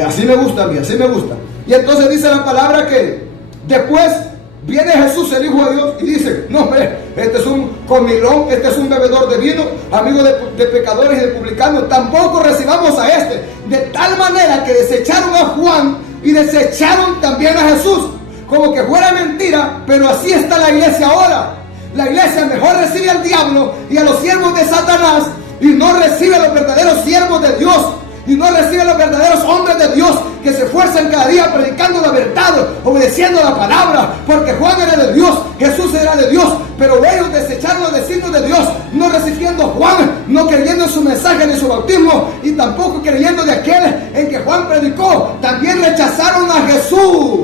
Así me gusta a mí, así me gusta. Y entonces dice la palabra que después viene Jesús, el Hijo de Dios, y dice, no hombre, este es un comilón, este es un bebedor de vino, amigo de pecadores y de publicanos, tampoco recibamos a este. De tal manera que desecharon a Juan y desecharon también a Jesús, como que fuera mentira, pero así está la iglesia ahora. La iglesia mejor recibe al diablo y a los siervos de Satanás, y no recibe a los verdaderos siervos de Dios, y no recibe a los verdaderos hombres de Dios que se esfuerzan cada día predicando la verdad, obedeciendo la palabra, porque Juan era de Dios, Jesús era de Dios, pero ellos desecharon los designios de Dios, no recibiendo a Juan, no creyendo en su mensaje ni su bautismo, y tampoco creyendo de aquel en que Juan predicó. También rechazaron a Jesús.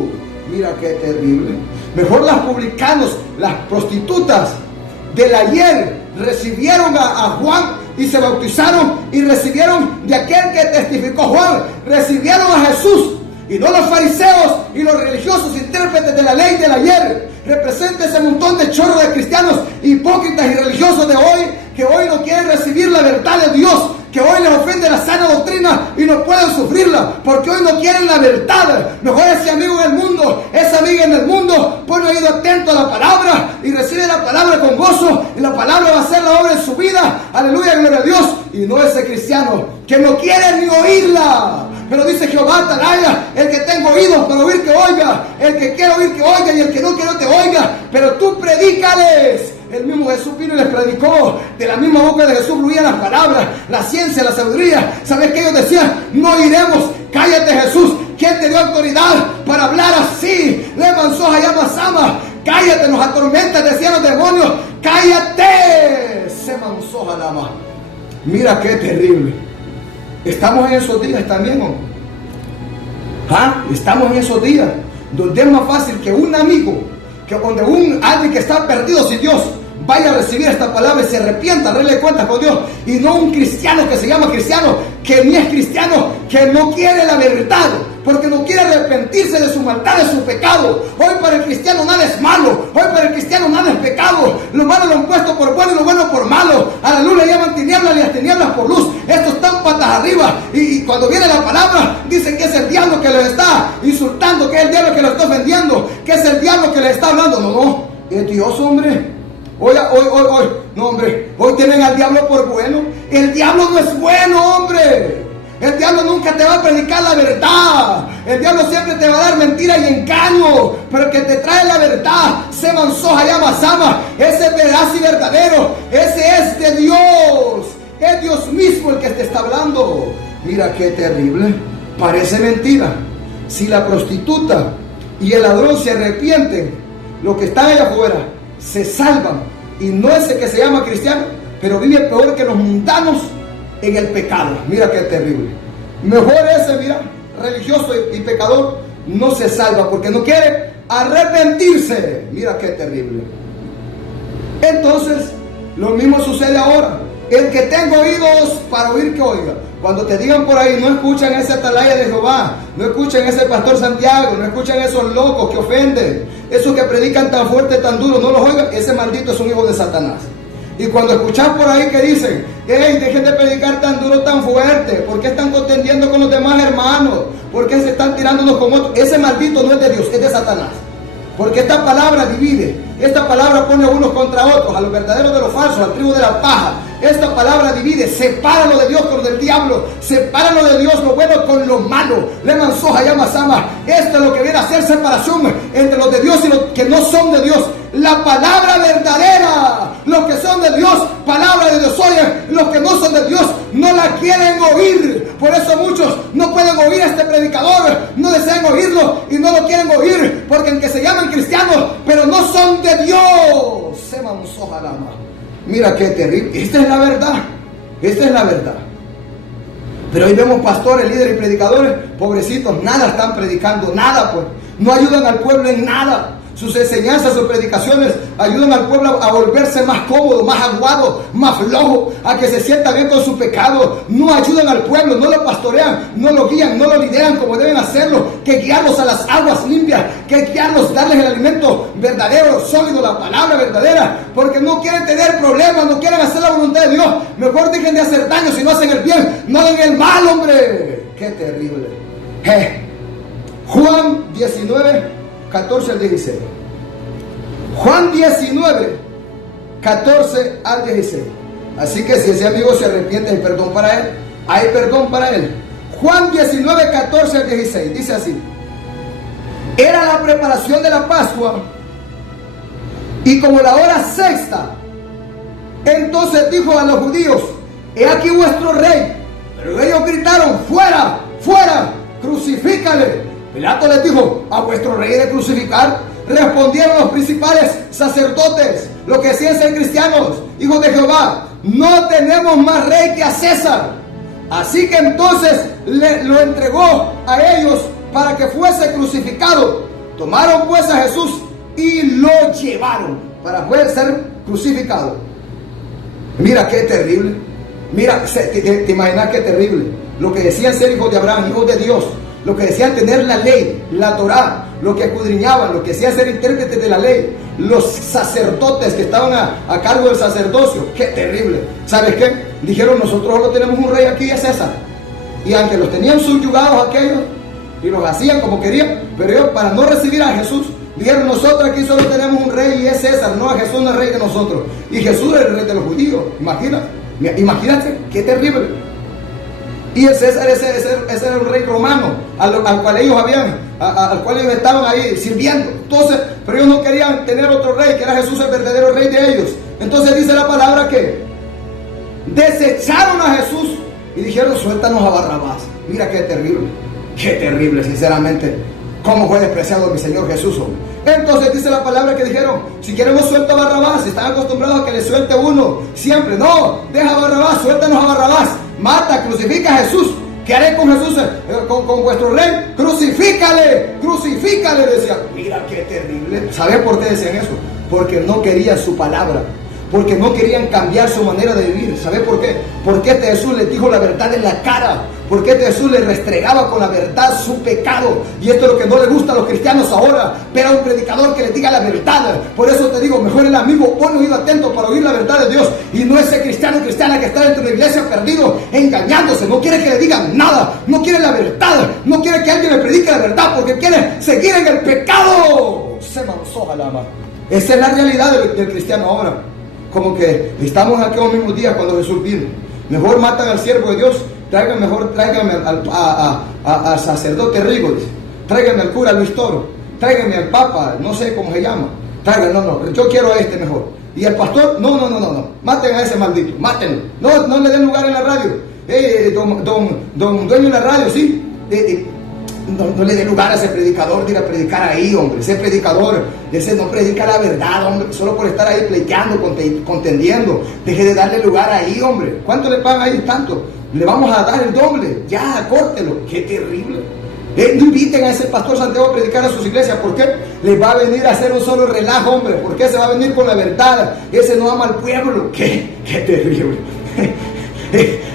Mira qué terrible. Mejor las publicanos, las prostitutas del ayer recibieron a Juan y se bautizaron y recibieron de aquel que testificó Juan, recibieron a Jesús, y no los fariseos y los religiosos intérpretes de la ley del ayer. Representa ese montón de chorros de cristianos hipócritas y religiosos de hoy, que hoy no quieren recibir la verdad de Dios, que hoy les ofende la sana doctrina y no pueden sufrirla, porque hoy no quieren la verdad. Mejor ese amigo en el mundo, esa amiga en el mundo, pone oído atento a la palabra y recibe la palabra con gozo, y la palabra va a hacer la obra en su vida. Aleluya, gloria a Dios. Y no ese cristiano que no quiere ni oírla. Pero dice Jehová atalaya, el que tenga oídos para oír que oiga, el que quiera oír que oiga, y el que no quiera te oiga. Pero tú predícales. El mismo Jesús vino y les predicó. De la misma boca de Jesús fluían las palabras, la ciencia, la sabiduría. ¿Sabes qué ellos decían? No iremos. Cállate, Jesús. ¿Quién te dio autoridad para hablar así? Le manzó allá Masama. Cállate, nos atormentas, decían los demonios. Cállate. Se manzó Jalama. Mira qué terrible. Estamos en esos días también, ¿no? Estamos en esos días donde es más fácil que un amigo, que donde alguien que está perdido sin Dios vaya a recibir esta palabra y se arrepienta, arregle cuentas con Dios, y no un cristiano que se llama cristiano, que ni es cristiano, que no quiere la verdad, porque no quiere arrepentirse de su maldad, de su pecado. Hoy para el cristiano nada es malo, hoy para el cristiano nada es pecado. Lo malo lo han puesto por bueno y lo bueno por malo. A la luz le llaman tinieblas y las tinieblas por luz. Estos están patas arriba, y cuando viene la palabra dicen que es el diablo que les está insultando, que es el diablo que los está ofendiendo, que es el diablo que les está hablando. No, es Dios, hombre. Hoy, no, hombre, hoy tienen al diablo por bueno. El diablo no es bueno, hombre. El diablo nunca te va a predicar la verdad. El diablo siempre te va a dar mentira y engaño. Pero el que te trae la verdad, Seman Soja Llama Sama, ese veraz y verdadero, ese es de Dios. Es Dios mismo el que te está hablando. Mira qué terrible. Parece mentira. Si la prostituta y el ladrón se arrepienten, los que están allá afuera se salvan. Y no es el que se llama cristiano, pero vive peor que los mundanos en el pecado. Mira qué terrible. Mejor ese, mira, religioso y pecador, no se salva porque no quiere arrepentirse. Mira qué terrible. Entonces, lo mismo sucede ahora. El que tenga oídos para oír, que oiga. Cuando te digan por ahí, no escuchan ese atalaya de Jehová, no escuchan ese pastor Santiago, no escuchan esos locos que ofenden, esos que predican tan fuerte, tan duro, no los oigan, ese maldito es un hijo de Satanás. Y cuando escuchas por ahí que dicen, hey, dejen de predicar tan duro, tan fuerte, ¿por qué están contendiendo con los demás hermanos? ¿Por qué se están tirando unos con otros? Ese maldito no es de Dios, es de Satanás. Porque esta palabra divide, esta palabra pone a unos contra otros, a los verdaderos de los falsos, al tribu de la paja. Esta palabra divide, separa lo de Dios con lo del diablo, separa lo de Dios, lo bueno con lo malo. Leman Soja Llama Sama. Esto es lo que viene a hacer separación entre los de Dios y los que no son de Dios. La palabra verdadera, los que son de Dios, palabra de Dios oyen, los que no son de Dios no la quieren oír. Por eso muchos no pueden oír a este predicador, no desean oírlo y no lo quieren oír, porque aunque se llaman cristianos, pero no son de Dios. Seman Soja Llama. Mira qué terrible. Esta es la verdad. Esta es la verdad. Pero hoy vemos pastores, líderes y predicadores, pobrecitos, nada están predicando, nada pues. No ayudan al pueblo en nada. Sus enseñanzas, sus predicaciones ayudan al pueblo a volverse más cómodo, más aguado, más flojo, a que se sienta bien con su pecado. No ayudan al pueblo, no lo pastorean, no lo guían, no lo lideran como deben hacerlo. Que guiarlos a las aguas limpias, que guiarlos, darles el alimento verdadero, sólido, la palabra verdadera, porque no quieren tener problemas, no quieren hacer la voluntad de Dios. Mejor dejen de hacer daño. Si no hacen el bien, no hagan el mal, hombre. Qué terrible. Juan 19 14 al 16. Juan 19, 14 al 16. Así que si ese amigo se arrepiente, hay perdón para él. Hay perdón para él. Juan 19, 14 al 16. Dice así. Era la preparación de la Pascua, y como la hora sexta, entonces dijo a los judíos: he aquí vuestro rey. Pero ellos gritaron: fuera, fuera, crucifícale. Pilato les dijo: ¿a vuestro rey de crucificar? Respondieron los principales sacerdotes, los que decían ser cristianos: hijos de Jehová, no tenemos más rey que a César. Así que entonces lo entregó a ellos para que fuese crucificado. Tomaron pues a Jesús y lo llevaron para poder ser crucificado. Mira qué terrible. Mira, te imaginas qué terrible. Lo que decían ser hijos de Abraham, hijos de Dios, lo que decían tener la ley, la Torá, lo que escudriñaban, lo que decían ser intérpretes de la ley, los sacerdotes que estaban a cargo del sacerdocio. Qué terrible. ¿Sabes qué? Dijeron: nosotros solo tenemos un rey aquí, es César. Y aunque los tenían subyugados aquellos y los hacían como querían, pero ellos, para no recibir a Jesús, dijeron: nosotros aquí solo tenemos un rey y es César. No, a Jesús no es rey de nosotros. Y Jesús es el rey de los judíos. Imagínate, qué terrible. Y el César, ese era el rey romano al cual ellos estaban ahí sirviendo. Entonces, pero ellos no querían tener otro rey, que era Jesús, el verdadero rey de ellos. Entonces dice la palabra que desecharon a Jesús y dijeron: suéltanos a Barrabás. Mira qué terrible, sinceramente. Cómo fue despreciado mi Señor Jesús, hombre. Entonces dice la palabra que dijeron: si queremos suelta a Barrabás. Están acostumbrados a que le suelte uno siempre. No, deja a Barrabás, suéltanos a Barrabás. Mata, crucifica a Jesús. ¿Qué haré con Jesús, con vuestro rey? Crucifícale, decía. Mira qué terrible. ¿Sabes por qué decían eso? Porque no querían su palabra, porque no querían cambiar su manera de vivir. ¿Sabes por qué? Porque este Jesús les dijo la verdad en la cara, porque este Jesús les restregaba con la verdad su pecado. Y esto es lo que no le gusta a los cristianos ahora: ver a un predicador que les diga la verdad. Por eso te digo, mejor el amigo pone oído atento para oír la verdad de Dios, y no ese cristiano o cristiana que está dentro de la iglesia perdido, engañándose. No quiere que le digan nada, no quiere la verdad, no quiere que alguien le predique la verdad, porque quiere seguir en el pecado. Se manzó a la mano. Esa es la realidad del cristiano ahora. Como que estamos en aquellos mismos días cuando Jesús vino. Mejor matan al siervo de Dios tráigame al sacerdote Rigo, dice. Tráigame al cura Luis Toro, tráigame al papa, no sé cómo se llama. No, yo quiero a este mejor. Y el pastor, no, maten a ese maldito, mátenlo. No le den lugar en la radio. Don dueño de la radio, sí. No le dé lugar a ese predicador de ir a predicar ahí, hombre. Ese predicador, ese no predica la verdad, hombre, solo por estar ahí pleiteando, contendiendo. Deje de darle lugar ahí, hombre. ¿Cuánto le pagan ahí? Tanto. Le vamos a dar el doble. Ya, córtelo. Qué terrible. No inviten a ese pastor Santiago a predicar a sus iglesias. ¿Por qué? Les va a venir a hacer un solo relajo, hombre. ¿Por qué se va a venir con la verdad? Ese no ama al pueblo. Qué terrible.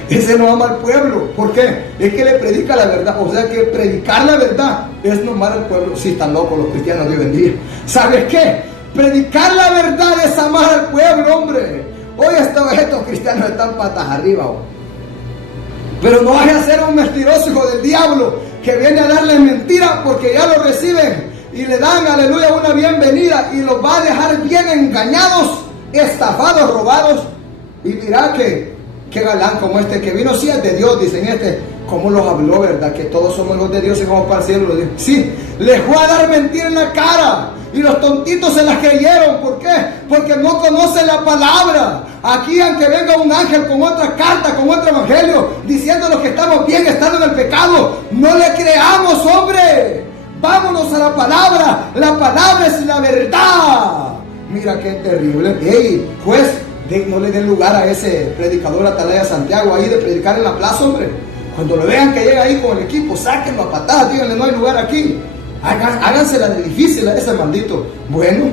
Ese no ama al pueblo. ¿Por qué? Es que le predica la verdad. O sea que predicar la verdad es no amar al pueblo. Sí, están locos los cristianos de hoy en día. ¿Sabes qué? Predicar la verdad es amar al pueblo, hombre. Hoy estos cristianos están patas arriba, hombre. Pero no vaya a ser un mentiroso hijo del diablo que viene a darles mentira porque ya lo reciben y le dan, aleluya, una bienvenida y los va a dejar bien engañados, estafados, robados. Y mira que galán como este que vino, sí es de Dios, dicen cómo los habló, ¿verdad? Que todos somos hijos de Dios y vamos para el cielo. Sí, les fue a dar mentira en la cara y los tontitos se las creyeron. ¿Por qué? Porque no conocen la palabra. Aquí, aunque venga un ángel con otra carta, con otro evangelio, diciéndonos que estamos bien estando en el pecado, no le creamos, hombre. Vámonos a la palabra. La palabra es la verdad. Mira qué terrible. Ey, juez, no le den lugar a ese predicador Atalaya Santiago ahí de predicar en la plaza, hombre. Cuando lo vean que llega ahí con el equipo, sáquenlo a patadas, díganle no hay lugar aquí. Hágansela de difícil a ese maldito. Bueno,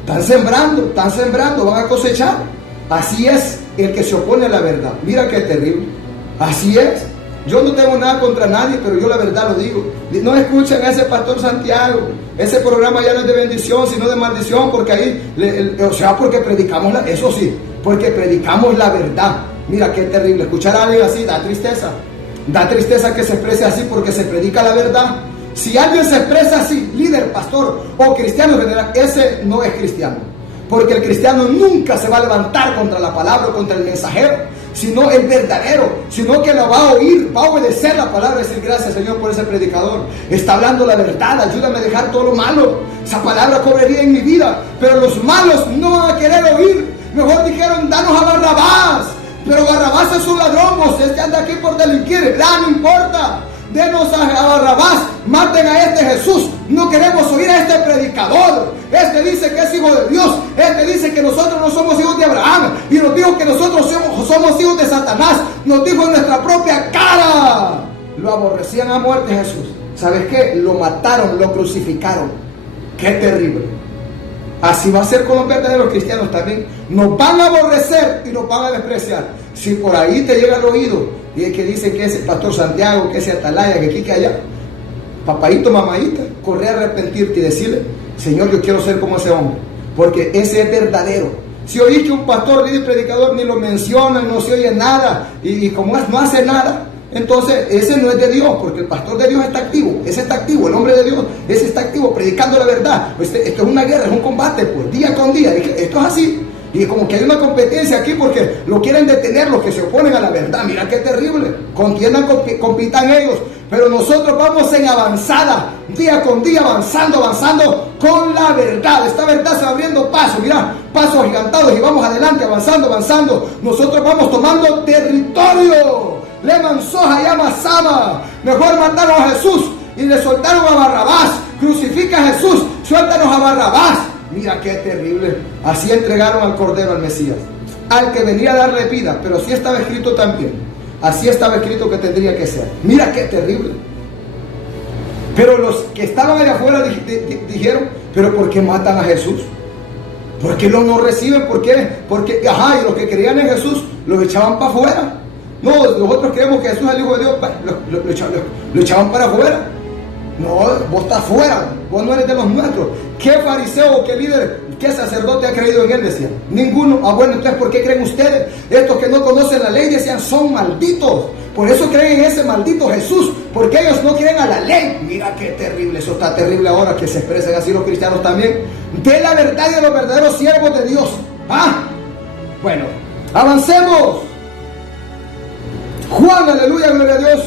están sembrando, van a cosechar. Así es el que se opone a la verdad. Mira qué terrible. Así es. Yo no tengo nada contra nadie, pero yo la verdad lo digo. No escuchen a ese pastor Santiago. Ese programa ya no es de bendición, sino de maldición, porque ahí, porque predicamos eso sí, porque predicamos la verdad. Mira qué terrible. Escuchar a alguien así da tristeza. Da tristeza que se exprese así porque se predica la verdad. Si alguien se expresa así, líder, pastor o cristiano en general, ese no es cristiano. Porque el cristiano nunca se va a levantar contra la palabra o contra el mensajero, sino el verdadero, sino que lo va a oír, va a obedecer la palabra, decir gracias Señor por ese predicador, está hablando la verdad, ayúdame a dejar todo lo malo, esa palabra cobraría en mi vida. Pero los malos no van a querer oír, mejor dijeron danos a Barrabás, pero Barrabás es un ladrón, este anda aquí por delinquir, no importa, denos a Barrabás, maten a este Jesús, no queremos oír a este predicador, este dice que es hijo de Dios, este dice que nosotros no somos hijos de Abraham, y nos dijo que nosotros somos hijos de Satanás, nos dijo en nuestra propia cara. Lo aborrecían a muerte Jesús. ¿Sabes qué? Lo mataron, lo crucificaron. Qué terrible. Así va a ser con los verdaderos cristianos también. Nos van a aborrecer y nos van a despreciar. Si por ahí te llega al oído y es que dicen que ese pastor Santiago, que ese Atalaya, que aquí, que allá, papadito, mamadita, corre a arrepentirte y decirle, Señor, yo quiero ser como ese hombre, porque ese es verdadero. Si oís que un pastor, líder, predicador, ni lo menciona, no se oye nada, y como no hace nada, entonces ese no es de Dios, porque el pastor de Dios está activo, ese está activo, el hombre de Dios, ese está activo, predicando la verdad. Esto es una guerra, es un combate, pues, día con día, esto es así. Y como que hay una competencia aquí porque lo quieren detener los que se oponen a la verdad. Mira qué terrible. Contiendan, compitan ellos. Pero nosotros vamos en avanzada, día con día, avanzando con la verdad. Esta verdad se va abriendo paso. Mira, pasos agigantados y vamos adelante, avanzando. Nosotros vamos tomando territorio. Leman soja llama sama. Mejor mataron a Jesús y le soltaron a Barrabás. Crucifica a Jesús, suéltanos a Barrabás. Mira qué terrible. Así entregaron al Cordero, al Mesías, al que venía a darle vida. Pero así estaba escrito también. Así estaba escrito que tendría que ser. Mira qué terrible. Pero los que estaban allá afuera dijeron, pero ¿por qué matan a Jesús? ¿Por qué no reciben? ¿Por qué? Porque, y los que creían en Jesús los echaban para afuera. No, nosotros creemos que Jesús es el Hijo de Dios, lo echaban para afuera. No, vos estás fuera, vos no eres de los nuestros. ¿Qué fariseo, qué líder, qué sacerdote ha creído en él? Decían. Ninguno. Bueno, entonces ¿por qué creen ustedes? Estos que no conocen la ley decían son malditos. Por eso creen en ese maldito Jesús, porque ellos no creen a la ley. Mira qué terrible, eso está terrible ahora que se expresen así los cristianos también. De la verdad y de los verdaderos siervos de Dios. Bueno, avancemos. Juan, aleluya, gloria a Dios.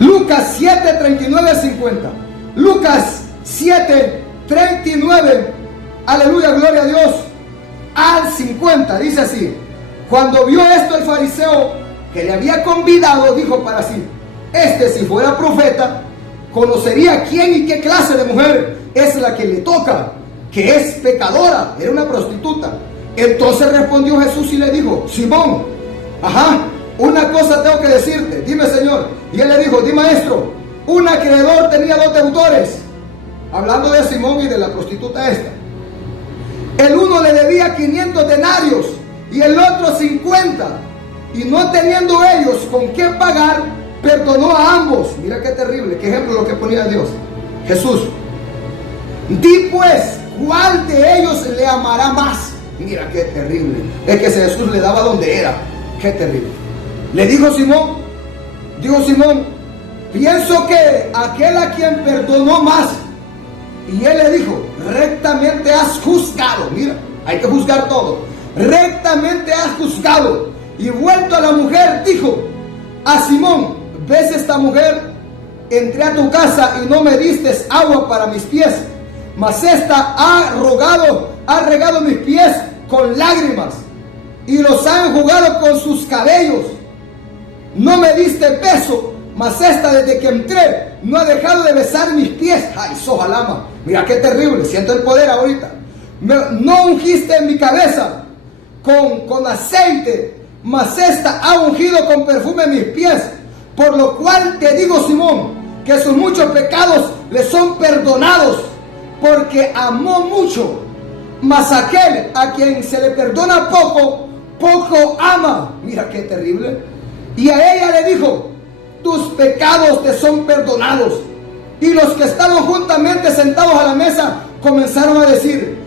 Lucas 7, 39 al 50. Lucas 7, 39, aleluya, gloria a Dios, al 50, dice así: cuando vio esto el fariseo que le había convidado, dijo para sí: si fuera profeta, conocería quién y qué clase de mujer es la que le toca, que es pecadora, era una prostituta. Entonces respondió Jesús y le dijo: Simón, una cosa tengo que decirte. Dime, Señor. Y él le dijo: di, maestro. Un acreedor tenía 2 deudores, hablando de Simón y de la prostituta esta. El uno le debía 500 denarios y el otro 50, y no teniendo ellos con qué pagar, perdonó a ambos. Mira qué terrible, qué ejemplo lo que ponía Dios, Jesús. Di pues, ¿cuál de ellos le amará más? Mira qué terrible, es que Jesús le daba donde era. Qué terrible. Le dijo Simón, pienso que aquel a quien perdonó más. Y él le dijo: rectamente has juzgado. Mira, hay que juzgar todo. Rectamente has juzgado. Y vuelto a la mujer, dijo a Simón: ¿ves esta mujer? Entré a tu casa y no me diste agua para mis pies, mas esta ha regado mis pies con lágrimas y los ha enjugado con sus cabellos. No me diste beso, mas esta desde que entré no ha dejado de besar mis pies. Ay, sojalama. Mira qué terrible, siento el poder ahorita. No ungiste en mi cabeza con aceite, mas esta ha ungido con perfume mis pies. Por lo cual te digo, Simón, que sus muchos pecados le son perdonados, porque amó mucho. Mas aquel a quien se le perdona poco, poco ama. Mira qué terrible. Y a ella le dijo: tus pecados te son perdonados. Y los que estaban juntamente sentados a la mesa comenzaron a decir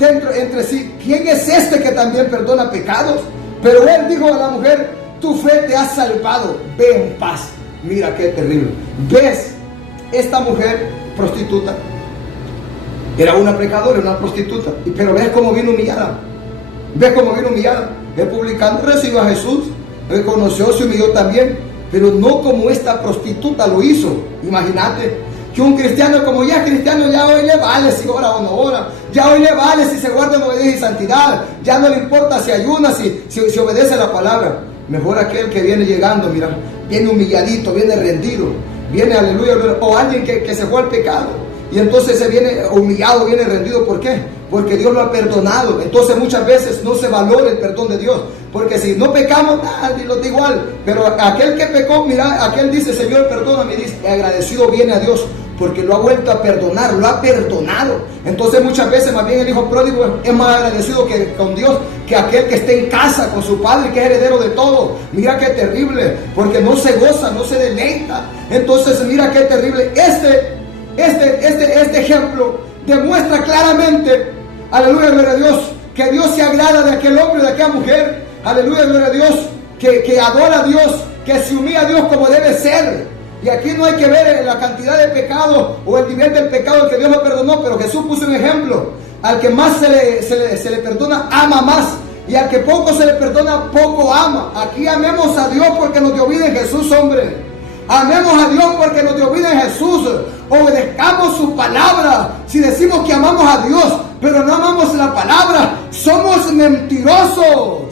entre sí: ¿quién es este que también perdona pecados? Pero él dijo a la mujer: tu fe te ha salvado, ve en paz. Mira qué terrible. ¿Ves? Esta mujer prostituta era una pecadora, una prostituta, pero ves cómo vino humillada. Ves cómo vino humillada. El publicano recibió a Jesús, reconoció, se humilló también, pero no como esta prostituta lo hizo. Imagínate que un cristiano, como ya es cristiano, ya hoy le vale si ora o no ora, ya hoy le vale si se guarda en obediencia y santidad, ya no le importa si ayuna, si obedece la palabra. Mejor aquel que viene llegando, mira, viene humilladito, viene rendido, viene, aleluya, o alguien que se fue al pecado y entonces se viene humillado, viene rendido. ¿Por qué? Porque Dios lo ha perdonado. Entonces muchas veces no se valora el perdón de Dios, porque si no pecamos, lo da igual. Pero aquel que pecó, mira, aquel dice: Señor, perdóname, dice, agradecido viene a Dios, porque lo ha vuelto a perdonar, lo ha perdonado. Entonces muchas veces más bien el hijo pródigo es más agradecido que con Dios que aquel que esté en casa con su padre, que es heredero de todo. Mira qué terrible, porque no se goza, no se deleita. Entonces mira qué terrible. Este ejemplo demuestra claramente, aleluya, gloria a Dios, que Dios se agrada de aquel hombre, de aquella mujer, aleluya, gloria a Dios, que adora a Dios, que se humilla a Dios como debe ser. Y aquí no hay que ver la cantidad de pecado o el nivel del pecado que Dios lo perdonó, pero Jesús puso un ejemplo: al que más se le perdona, ama más, y al que poco se le perdona, poco ama. Aquí amemos a Dios porque nos dio vida en Jesús, hombre. Amemos a Dios porque nos dio vida en Jesús. Obedezcamos su palabra. Si decimos que amamos a Dios, pero no amamos la palabra, somos mentirosos,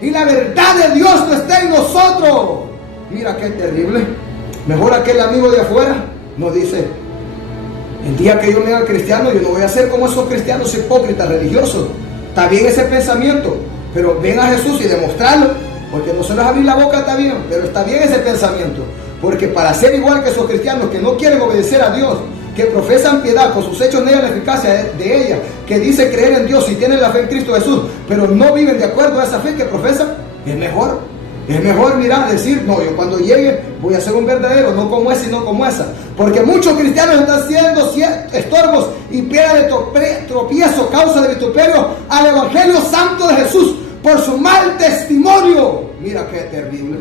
y la verdad de Dios no está en nosotros. Mira qué terrible. Mejor aquel amigo de afuera nos dice: el día que yo me haga cristiano, yo no voy a ser como esos cristianos hipócritas religiosos. Está bien ese pensamiento, pero ven a Jesús y demostrarlo, porque no solo es abrir la boca, está bien, pero está bien ese pensamiento. Porque para ser igual que esos cristianos que no quieren obedecer a Dios, que profesan piedad, con sus hechos niegan la eficacia de ella, que dice creer en Dios y tienen la fe en Cristo Jesús, pero no viven de acuerdo a esa fe que profesan, es mejor. Es mejor mirar, decir: no, yo cuando llegue voy a ser un verdadero, no como ese, sino como esa. Porque muchos cristianos están siendo estorbos y piedra de tropiezo, causa de vituperio al Evangelio Santo de Jesús por su mal testimonio. Mira qué terrible.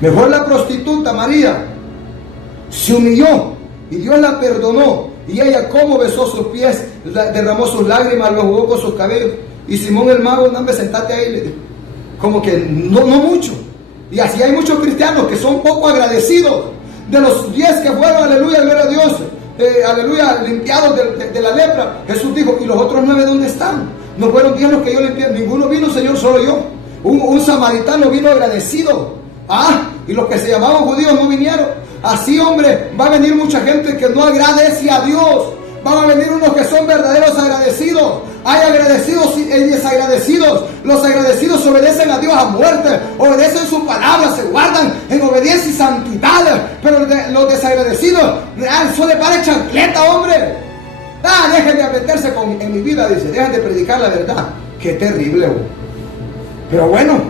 Mejor la prostituta María se humilló y Dios la perdonó, y ella como besó sus pies, derramó sus lágrimas, lo jugó con sus cabellos. Y Simón el mago: no, sentate ahí, le dijo. como que no mucho. Y así hay muchos cristianos que son poco agradecidos. De los 10 que fueron, aleluya, gloria a Dios, aleluya, limpiados de la lepra, Jesús dijo, ¿y los otros 9 dónde están? No fueron 10 los que yo limpié, ninguno vino, Señor, solo yo. Un samaritano vino agradecido. Y los que se llamaban judíos no vinieron. Así, hombre, va a venir mucha gente que no agradece a Dios. Van a venir unos que son verdaderos agradecidos. Hay agradecidos y desagradecidos. Los agradecidos obedecen a Dios a muerte, obedecen su palabra, se guardan en obediencia y santidad. Pero los desagradecidos, eso le para chancleta, hombre. Dejen de meterse en mi vida, dice. Dejen de predicar la verdad. Qué terrible, hombre. Pero bueno,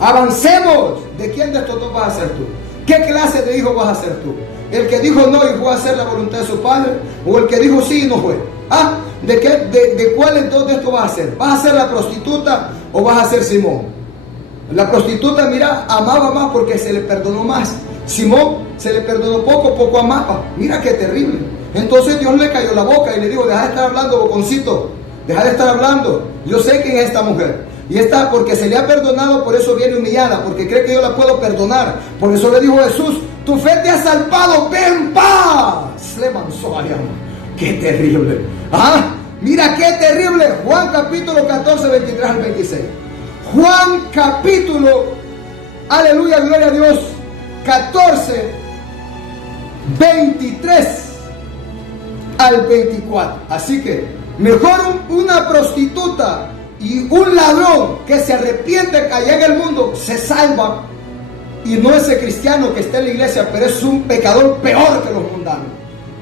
avancemos. ¿De quién de estos dos vas a ser tú? ¿Qué clase de hijo vas a ser tú? ¿El que dijo no y fue a hacer la voluntad de su padre? ¿O el que dijo sí y no fue? ¿De cuáles dos de estos vas a ser? ¿Vas a ser la prostituta o vas a ser Simón? La prostituta, mira, amaba más porque se le perdonó más. Simón se le perdonó poco amaba. Mira qué terrible. Entonces Dios le cayó la boca y le dijo, deja de estar hablando, boconcito. Deja de estar hablando. Yo sé quién es esta mujer. Y esta, porque se le ha perdonado, por eso viene humillada, porque cree que yo la puedo perdonar. Por eso le dijo Jesús, tu fe te ha salvado, ve en paz. Le manzó a Dios. Qué terrible. Mira qué terrible. Juan capítulo 14, 23 al 26. Juan capítulo, aleluya, gloria a Dios, 14, 23 al 24. Así que mejor una prostituta y un ladrón que se arrepiente que allá en el mundo se salva, y no ese cristiano que está en la iglesia, pero es un pecador peor que los mundanos,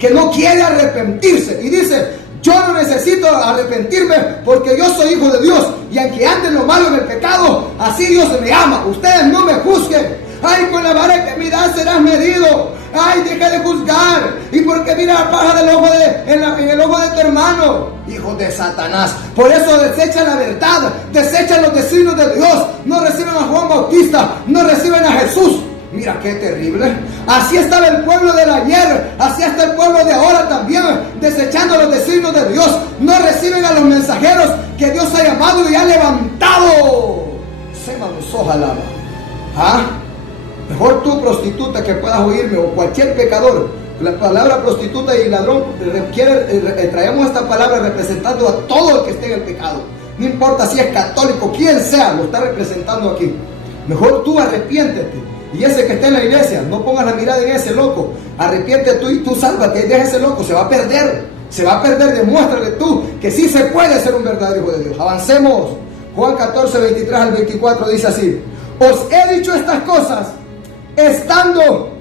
que no quiere arrepentirse y dice, yo no necesito arrepentirme porque yo soy hijo de Dios, y aunque ande en lo malo en el pecado, así Dios me ama. Ustedes no me juzguen. Con la vara que miras serás medido. Deja de juzgar. Y porque mira la paja del ojo en el ojo de tu hermano. Hijos de Satanás. Por eso desechan la verdad, desechan los designios de Dios. No reciben a Juan Bautista, no reciben a Jesús. Mira qué terrible. Así estaba el pueblo del ayer, así está el pueblo de ahora también, desechando los designios de Dios. No reciben a los mensajeros que Dios ha llamado y ha levantado. Se manusó jalaba. Mejor tú, prostituta, que puedas oírme, o cualquier pecador. La palabra prostituta y ladrón traemos esta palabra representando a todo el que esté en el pecado. No importa si es católico, quien sea, lo está representando aquí. Mejor tú arrepiéntete. Y ese que está en la iglesia, no pongas la mirada en ese loco. Arrepiéntete tú y tú sálvate. Deja ese loco, se va a perder. Se va a perder. Demuéstrale tú que sí se puede ser un verdadero hijo de Dios. Avancemos. Juan 14, 23 al 24 dice así: os he dicho estas cosas estando,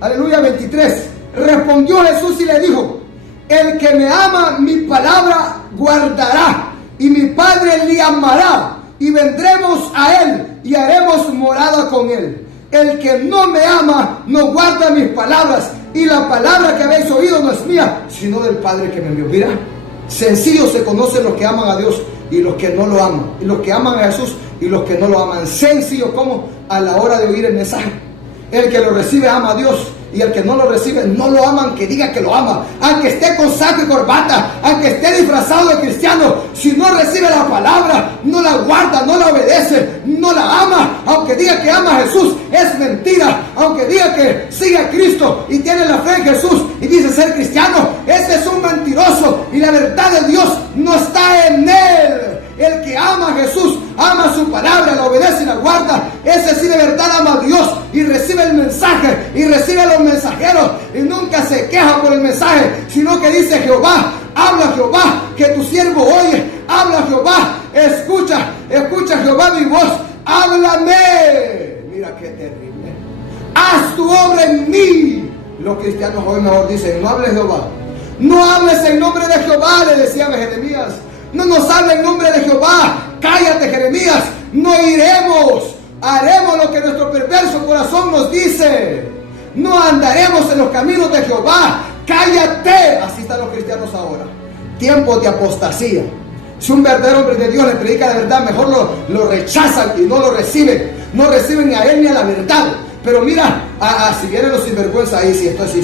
aleluya, 23. Respondió Jesús y le dijo: el que me ama, mi palabra guardará, y mi Padre le amará, y vendremos a él y haremos morada con él. El que no me ama no guarda mis palabras, y la palabra que habéis oído no es mía, sino del Padre que me envió. Mira, sencillo se conocen los que aman a Dios y los que no lo aman, y los que aman a Jesús y los que no lo aman. Sencillo como a la hora de oír el mensaje. El que lo recibe ama a Dios, y el que no lo recibe no lo ama, aunque diga que lo ama, aunque esté con saco y corbata, aunque esté disfrazado de cristiano. Si no recibe la palabra, no la guarda, no la obedece, no la ama, aunque diga que ama a Jesús, es mentira. Aunque diga que sigue a Cristo y tiene la fe en Jesús y dice ser cristiano, ese es un mentiroso, y la verdad de Dios no está en él. El que ama a Jesús, ama su palabra, la obedece y la guarda, ese sí de verdad ama a Dios y recibe el mensaje y recibe a los mensajeros, y nunca se queja por el mensaje, sino que dice: Jehová, habla Jehová, que tu siervo oye. Habla Jehová, escucha Jehová mi voz, háblame. Mira qué terrible. Haz tu obra en mí. Los cristianos hoy mejor dicen: no hables Jehová, no hables en nombre de Jehová, le decían a Jeremías. No nos hable en nombre de Jehová. Cállate, Jeremías. No iremos. Haremos lo que nuestro perverso corazón nos dice. No andaremos en los caminos de Jehová. Cállate. Así están los cristianos ahora. Tiempos de apostasía. Si un verdadero hombre de Dios le predica la verdad, mejor lo rechazan y no lo reciben. No reciben ni a él ni a la verdad. Pero mira, si vienen los sinvergüenza ahí, sí, esto sí.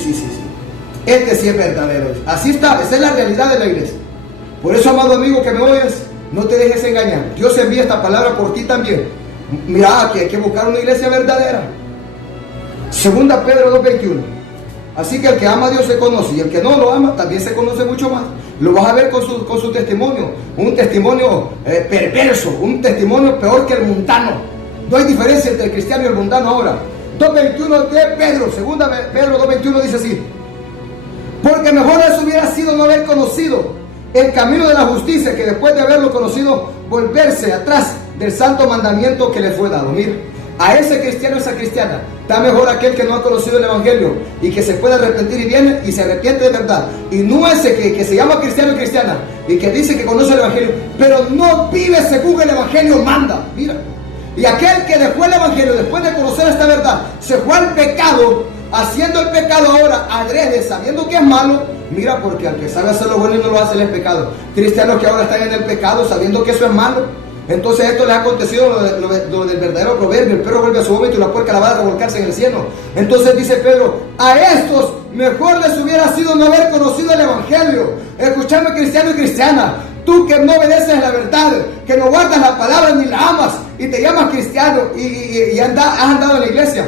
Este sí es verdadero. Así está. Esa es la realidad de la iglesia. Por eso, amado amigo que me oyes, no te dejes engañar. Dios envía esta palabra por ti también, Mira, que hay que buscar una iglesia verdadera. Segunda Pedro 2:21. Así que el que ama a Dios se conoce, y el que no lo ama también se conoce mucho más. Lo vas a ver con su testimonio. Un testimonio perverso, un testimonio peor que el mundano. No hay diferencia entre el cristiano y el mundano ahora. 2:21 de Pedro, segunda Pedro 2:21 dice así: porque mejor les hubiera sido no haber conocido el camino de la justicia, que después de haberlo conocido, volverse atrás del santo mandamiento que les fue dado. Mira, a ese cristiano, esa cristiana, está mejor aquel que no ha conocido el evangelio y que se puede arrepentir y viene y se arrepiente de verdad. Y no ese que se llama cristiano y cristiana y que dice que conoce el evangelio, pero no vive según el evangelio manda. Mira, y aquel que dejó el evangelio después de conocer esta verdad, se fue al pecado, haciendo el pecado ahora adrede, sabiendo que es malo. Mira, porque al que sabe hacer lo bueno y no lo hace, él es pecado. Cristianos que ahora están en el pecado sabiendo que eso es malo. Entonces esto les ha acontecido lo del verdadero proverbio: el perro vuelve a su vómito y la puerca la va a revolcarse en el cielo. Entonces dice Pedro: a estos mejor les hubiera sido no haber conocido el evangelio. Escuchame, cristiano y cristiana, tú que no obedeces la verdad, que no guardas la palabra ni la amas y te llamas cristiano y has andado en la iglesia,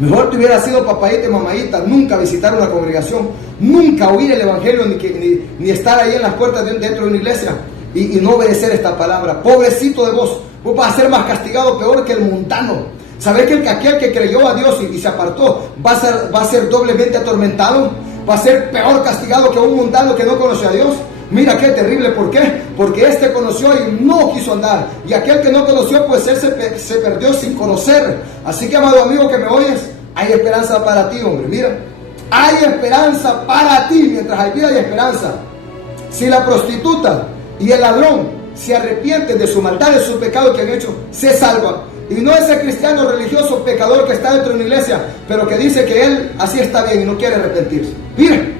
mejor te hubiera sido papadita y mamadita nunca visitar una congregación, nunca oír el evangelio, ni estar ahí en las puertas dentro de una iglesia y no obedecer esta palabra. Pobrecito de vos vas a ser más castigado, peor que el mundano. ¿Sabés que aquel que creyó a Dios y se apartó va a ser doblemente atormentado? Va a ser peor castigado que un mundano que no conoció a Dios. Mira qué terrible. ¿Por qué? Porque este conoció y no quiso andar, y aquel que no conoció, pues él se perdió sin conocer. Así que, amado amigo que me oyes, hay esperanza para ti, hombre. Mira, hay esperanza para ti. Mientras hay vida, hay esperanza. Si la prostituta y el ladrón se arrepienten de su maldad, de su pecado que han hecho, se salvan. Y no ese cristiano religioso pecador que está dentro de una iglesia, pero que dice que él así está bien y no quiere arrepentirse. Miren,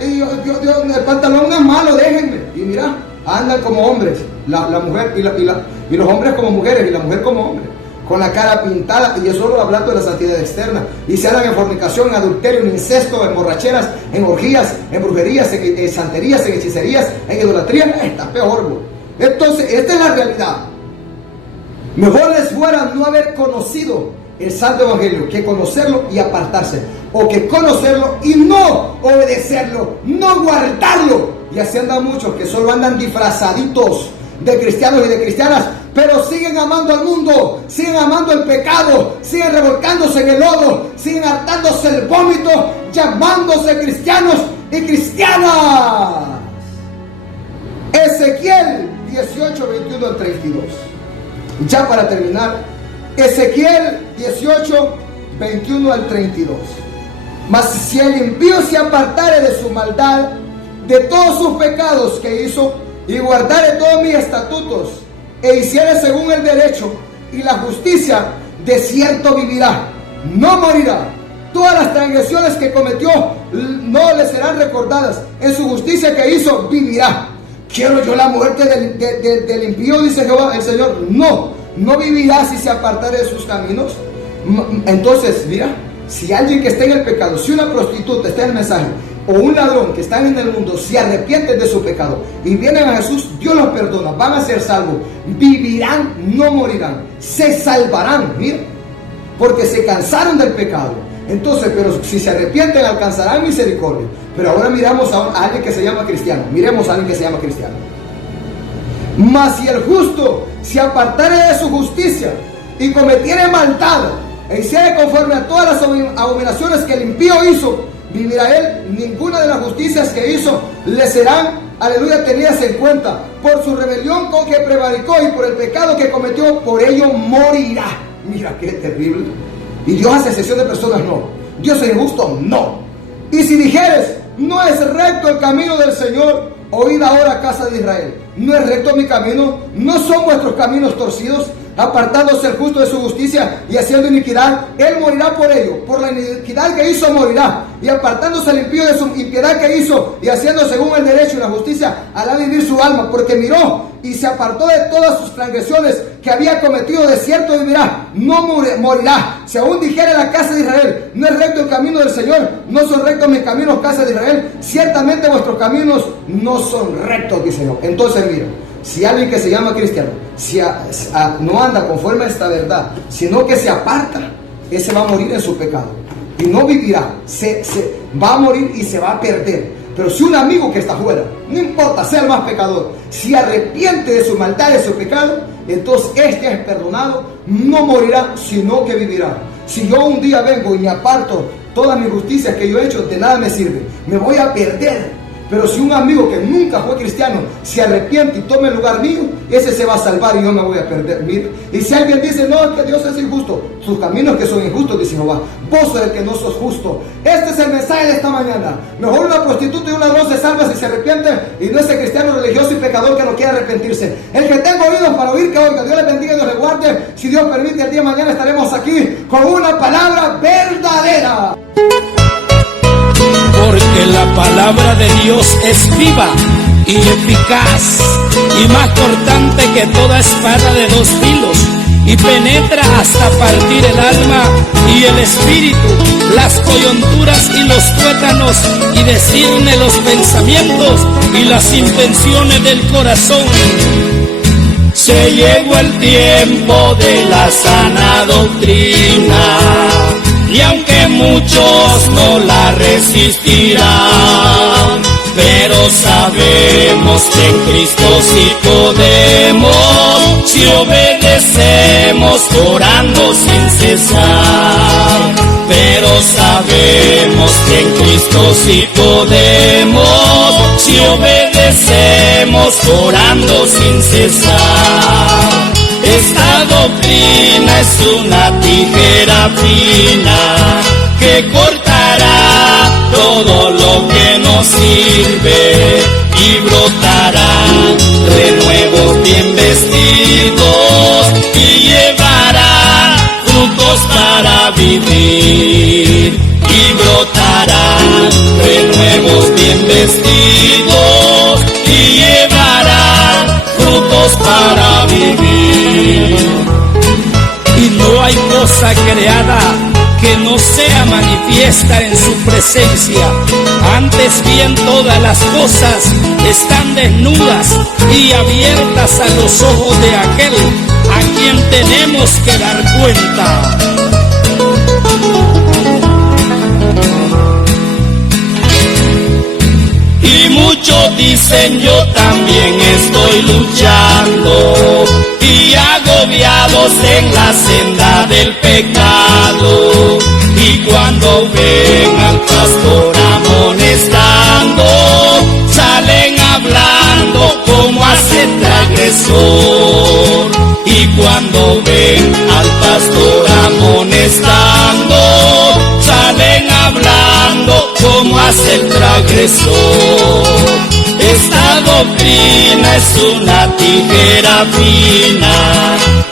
el pantalón no es malo, déjenme. Y mira, andan como hombres, la mujer y los hombres como mujeres y la mujer como hombre, con la cara pintada, y eso solo hablando de la santidad externa, y se andan en fornicación, en adulterio, en incesto, en borracheras, en orgías, en brujerías, en santerías, en hechicerías, en idolatría. Está peor, bro. Entonces, esta es la realidad. Mejor les fuera no haber conocido el santo evangelio que conocerlo y apartarse, o que conocerlo y no obedecerlo, no guardarlo. Y así andan muchos que solo andan disfrazaditos de cristianos y de cristianas, pero siguen amando al mundo, siguen amando el pecado, siguen revolcándose en el lodo, siguen hartándose el vómito, llamándose cristianos y cristianas. Ezequiel 18, 21 al 32. Ya para terminar, Ezequiel 18, 21 al 32. Mas si el impío se apartare de su maldad, de todos sus pecados que hizo, y guardare todos mis estatutos, e hiciere según el derecho y la justicia, de cierto vivirá, no morirá. Todas las transgresiones que cometió no le serán recordadas. En su justicia que hizo, vivirá. ¿Quiero yo la muerte del impío?, dice Jehová el Señor. No vivirá si se apartare de sus caminos. Entonces, mira, si alguien que está en el pecado, si una prostituta está en el mensaje, o un ladrón que están en el mundo, se arrepienten de su pecado y vienen a Jesús, Dios los perdona, van a ser salvos, vivirán, no morirán, se salvarán. Mira, porque se cansaron del pecado. Entonces, pero si se arrepienten, alcanzarán misericordia. Pero ahora miramos a alguien que se llama cristiano. Miremos a alguien que se llama cristiano. Mas si el justo se apartare de su justicia y cometiere maldad e hiciere conforme a todas las abominaciones que el impío hizo, vivirá él. Ninguna de las justicias que hizo le serán, aleluya, tenidas en cuenta. Por su rebelión con que prevaricó y por el pecado que cometió, por ello morirá. Mira qué terrible. ¿Y Dios hace excepción de personas? No. ¿Dios es injusto? No. Y si dijeres, no es recto el camino del Señor, oíd ahora, casa de Israel. No es recto mi camino, no son vuestros caminos torcidos. Apartándose el justo de su justicia y haciendo iniquidad, él morirá por ello. Por la iniquidad que hizo morirá. Y apartándose el impío de su impiedad que hizo y haciendo según el derecho y la justicia, hará vivir su alma, porque miró y se apartó de todas sus transgresiones que había cometido. De cierto vivirá, no morirá. Si aún dijere la casa de Israel, no es recto el camino del Señor, no son rectos mis caminos, casa de Israel, ciertamente vuestros caminos no son rectos, dice Señor. Entonces mira, si alguien que se llama cristiano no anda conforme a esta verdad, sino que se aparta, ese va a morir en su pecado y no vivirá, se va a morir y se va a perder. Pero si un amigo que está fuera, no importa, sea el más pecador, si arrepiente de su maldad, de su pecado, entonces este es perdonado, no morirá, sino que vivirá. Si yo un día vengo y me aparto, todas mis justicias que yo he hecho de nada me sirven, me voy a perder. Pero si un amigo que nunca fue cristiano se arrepiente y toma el lugar mío, ese se va a salvar y yo me voy a perder. Mira. Y si alguien dice, no, que Dios es injusto, sus caminos que son injustos, dice Jehová, vos sos el que no sos justo. Este es el mensaje de esta mañana. Mejor una prostituta y un ladrón se salva si se arrepiente, y no ese cristiano religioso y pecador que no quiere arrepentirse. El que tenga oídos para oír, que oiga. Dios le bendiga y Dios le guarde. Si Dios permite, el día de mañana estaremos aquí con una palabra verdadera. Porque la palabra de Dios es viva y eficaz y más cortante que toda espada de dos filos, y penetra hasta partir el alma y el espíritu, las coyunturas y los tuétanos, y discierne los pensamientos y las intenciones del corazón. Se llegó el tiempo de la sana doctrina, y aunque muchos no la resistirán, pero sabemos que en Cristo sí podemos, si obedecemos orando sin cesar. Pero sabemos que en Cristo sí podemos, si obedecemos orando sin cesar. Esta doctrina es una tijera fina que cortará todo lo que nos sirve y brotará renuevos bien vestidos y llevará frutos para vivir. Y brotará renuevos bien vestidos y llevará frutos para vivir. Y no hay cosa creada que no sea manifiesta en su presencia. Antes bien todas las cosas están desnudas y abiertas a los ojos de aquel a quien tenemos que dar cuenta. Y muchos dicen, yo también estoy luchando y agobiados en la senda del pecado. Y cuando ven al pastor amonestando, salen hablando como hace transgresor. Y cuando ven al pastor amonestando, salen hablando como hace el transgresor. Esta doctrina es una tijera fina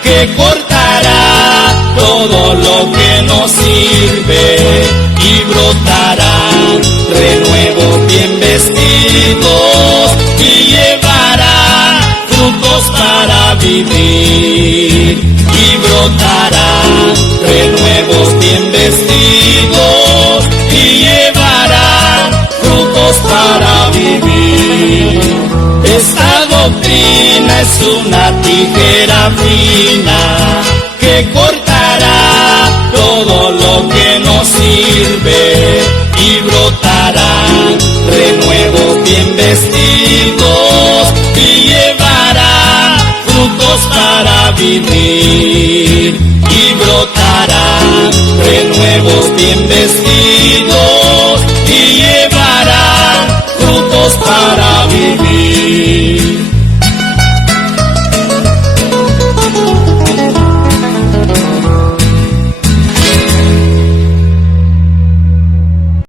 que cortará todo lo que nos sirve y brotará renuevos bien vestidos y llevará frutos para vivir. Y brotará renuevos bien vestidos y llevará frutos para vivir. Esta doctrina es una tijera fina que cortará todo lo que nos sirve y brotará renuevos bien vestidos y llevará frutos para vivir. Y brotará renuevos bien vestidos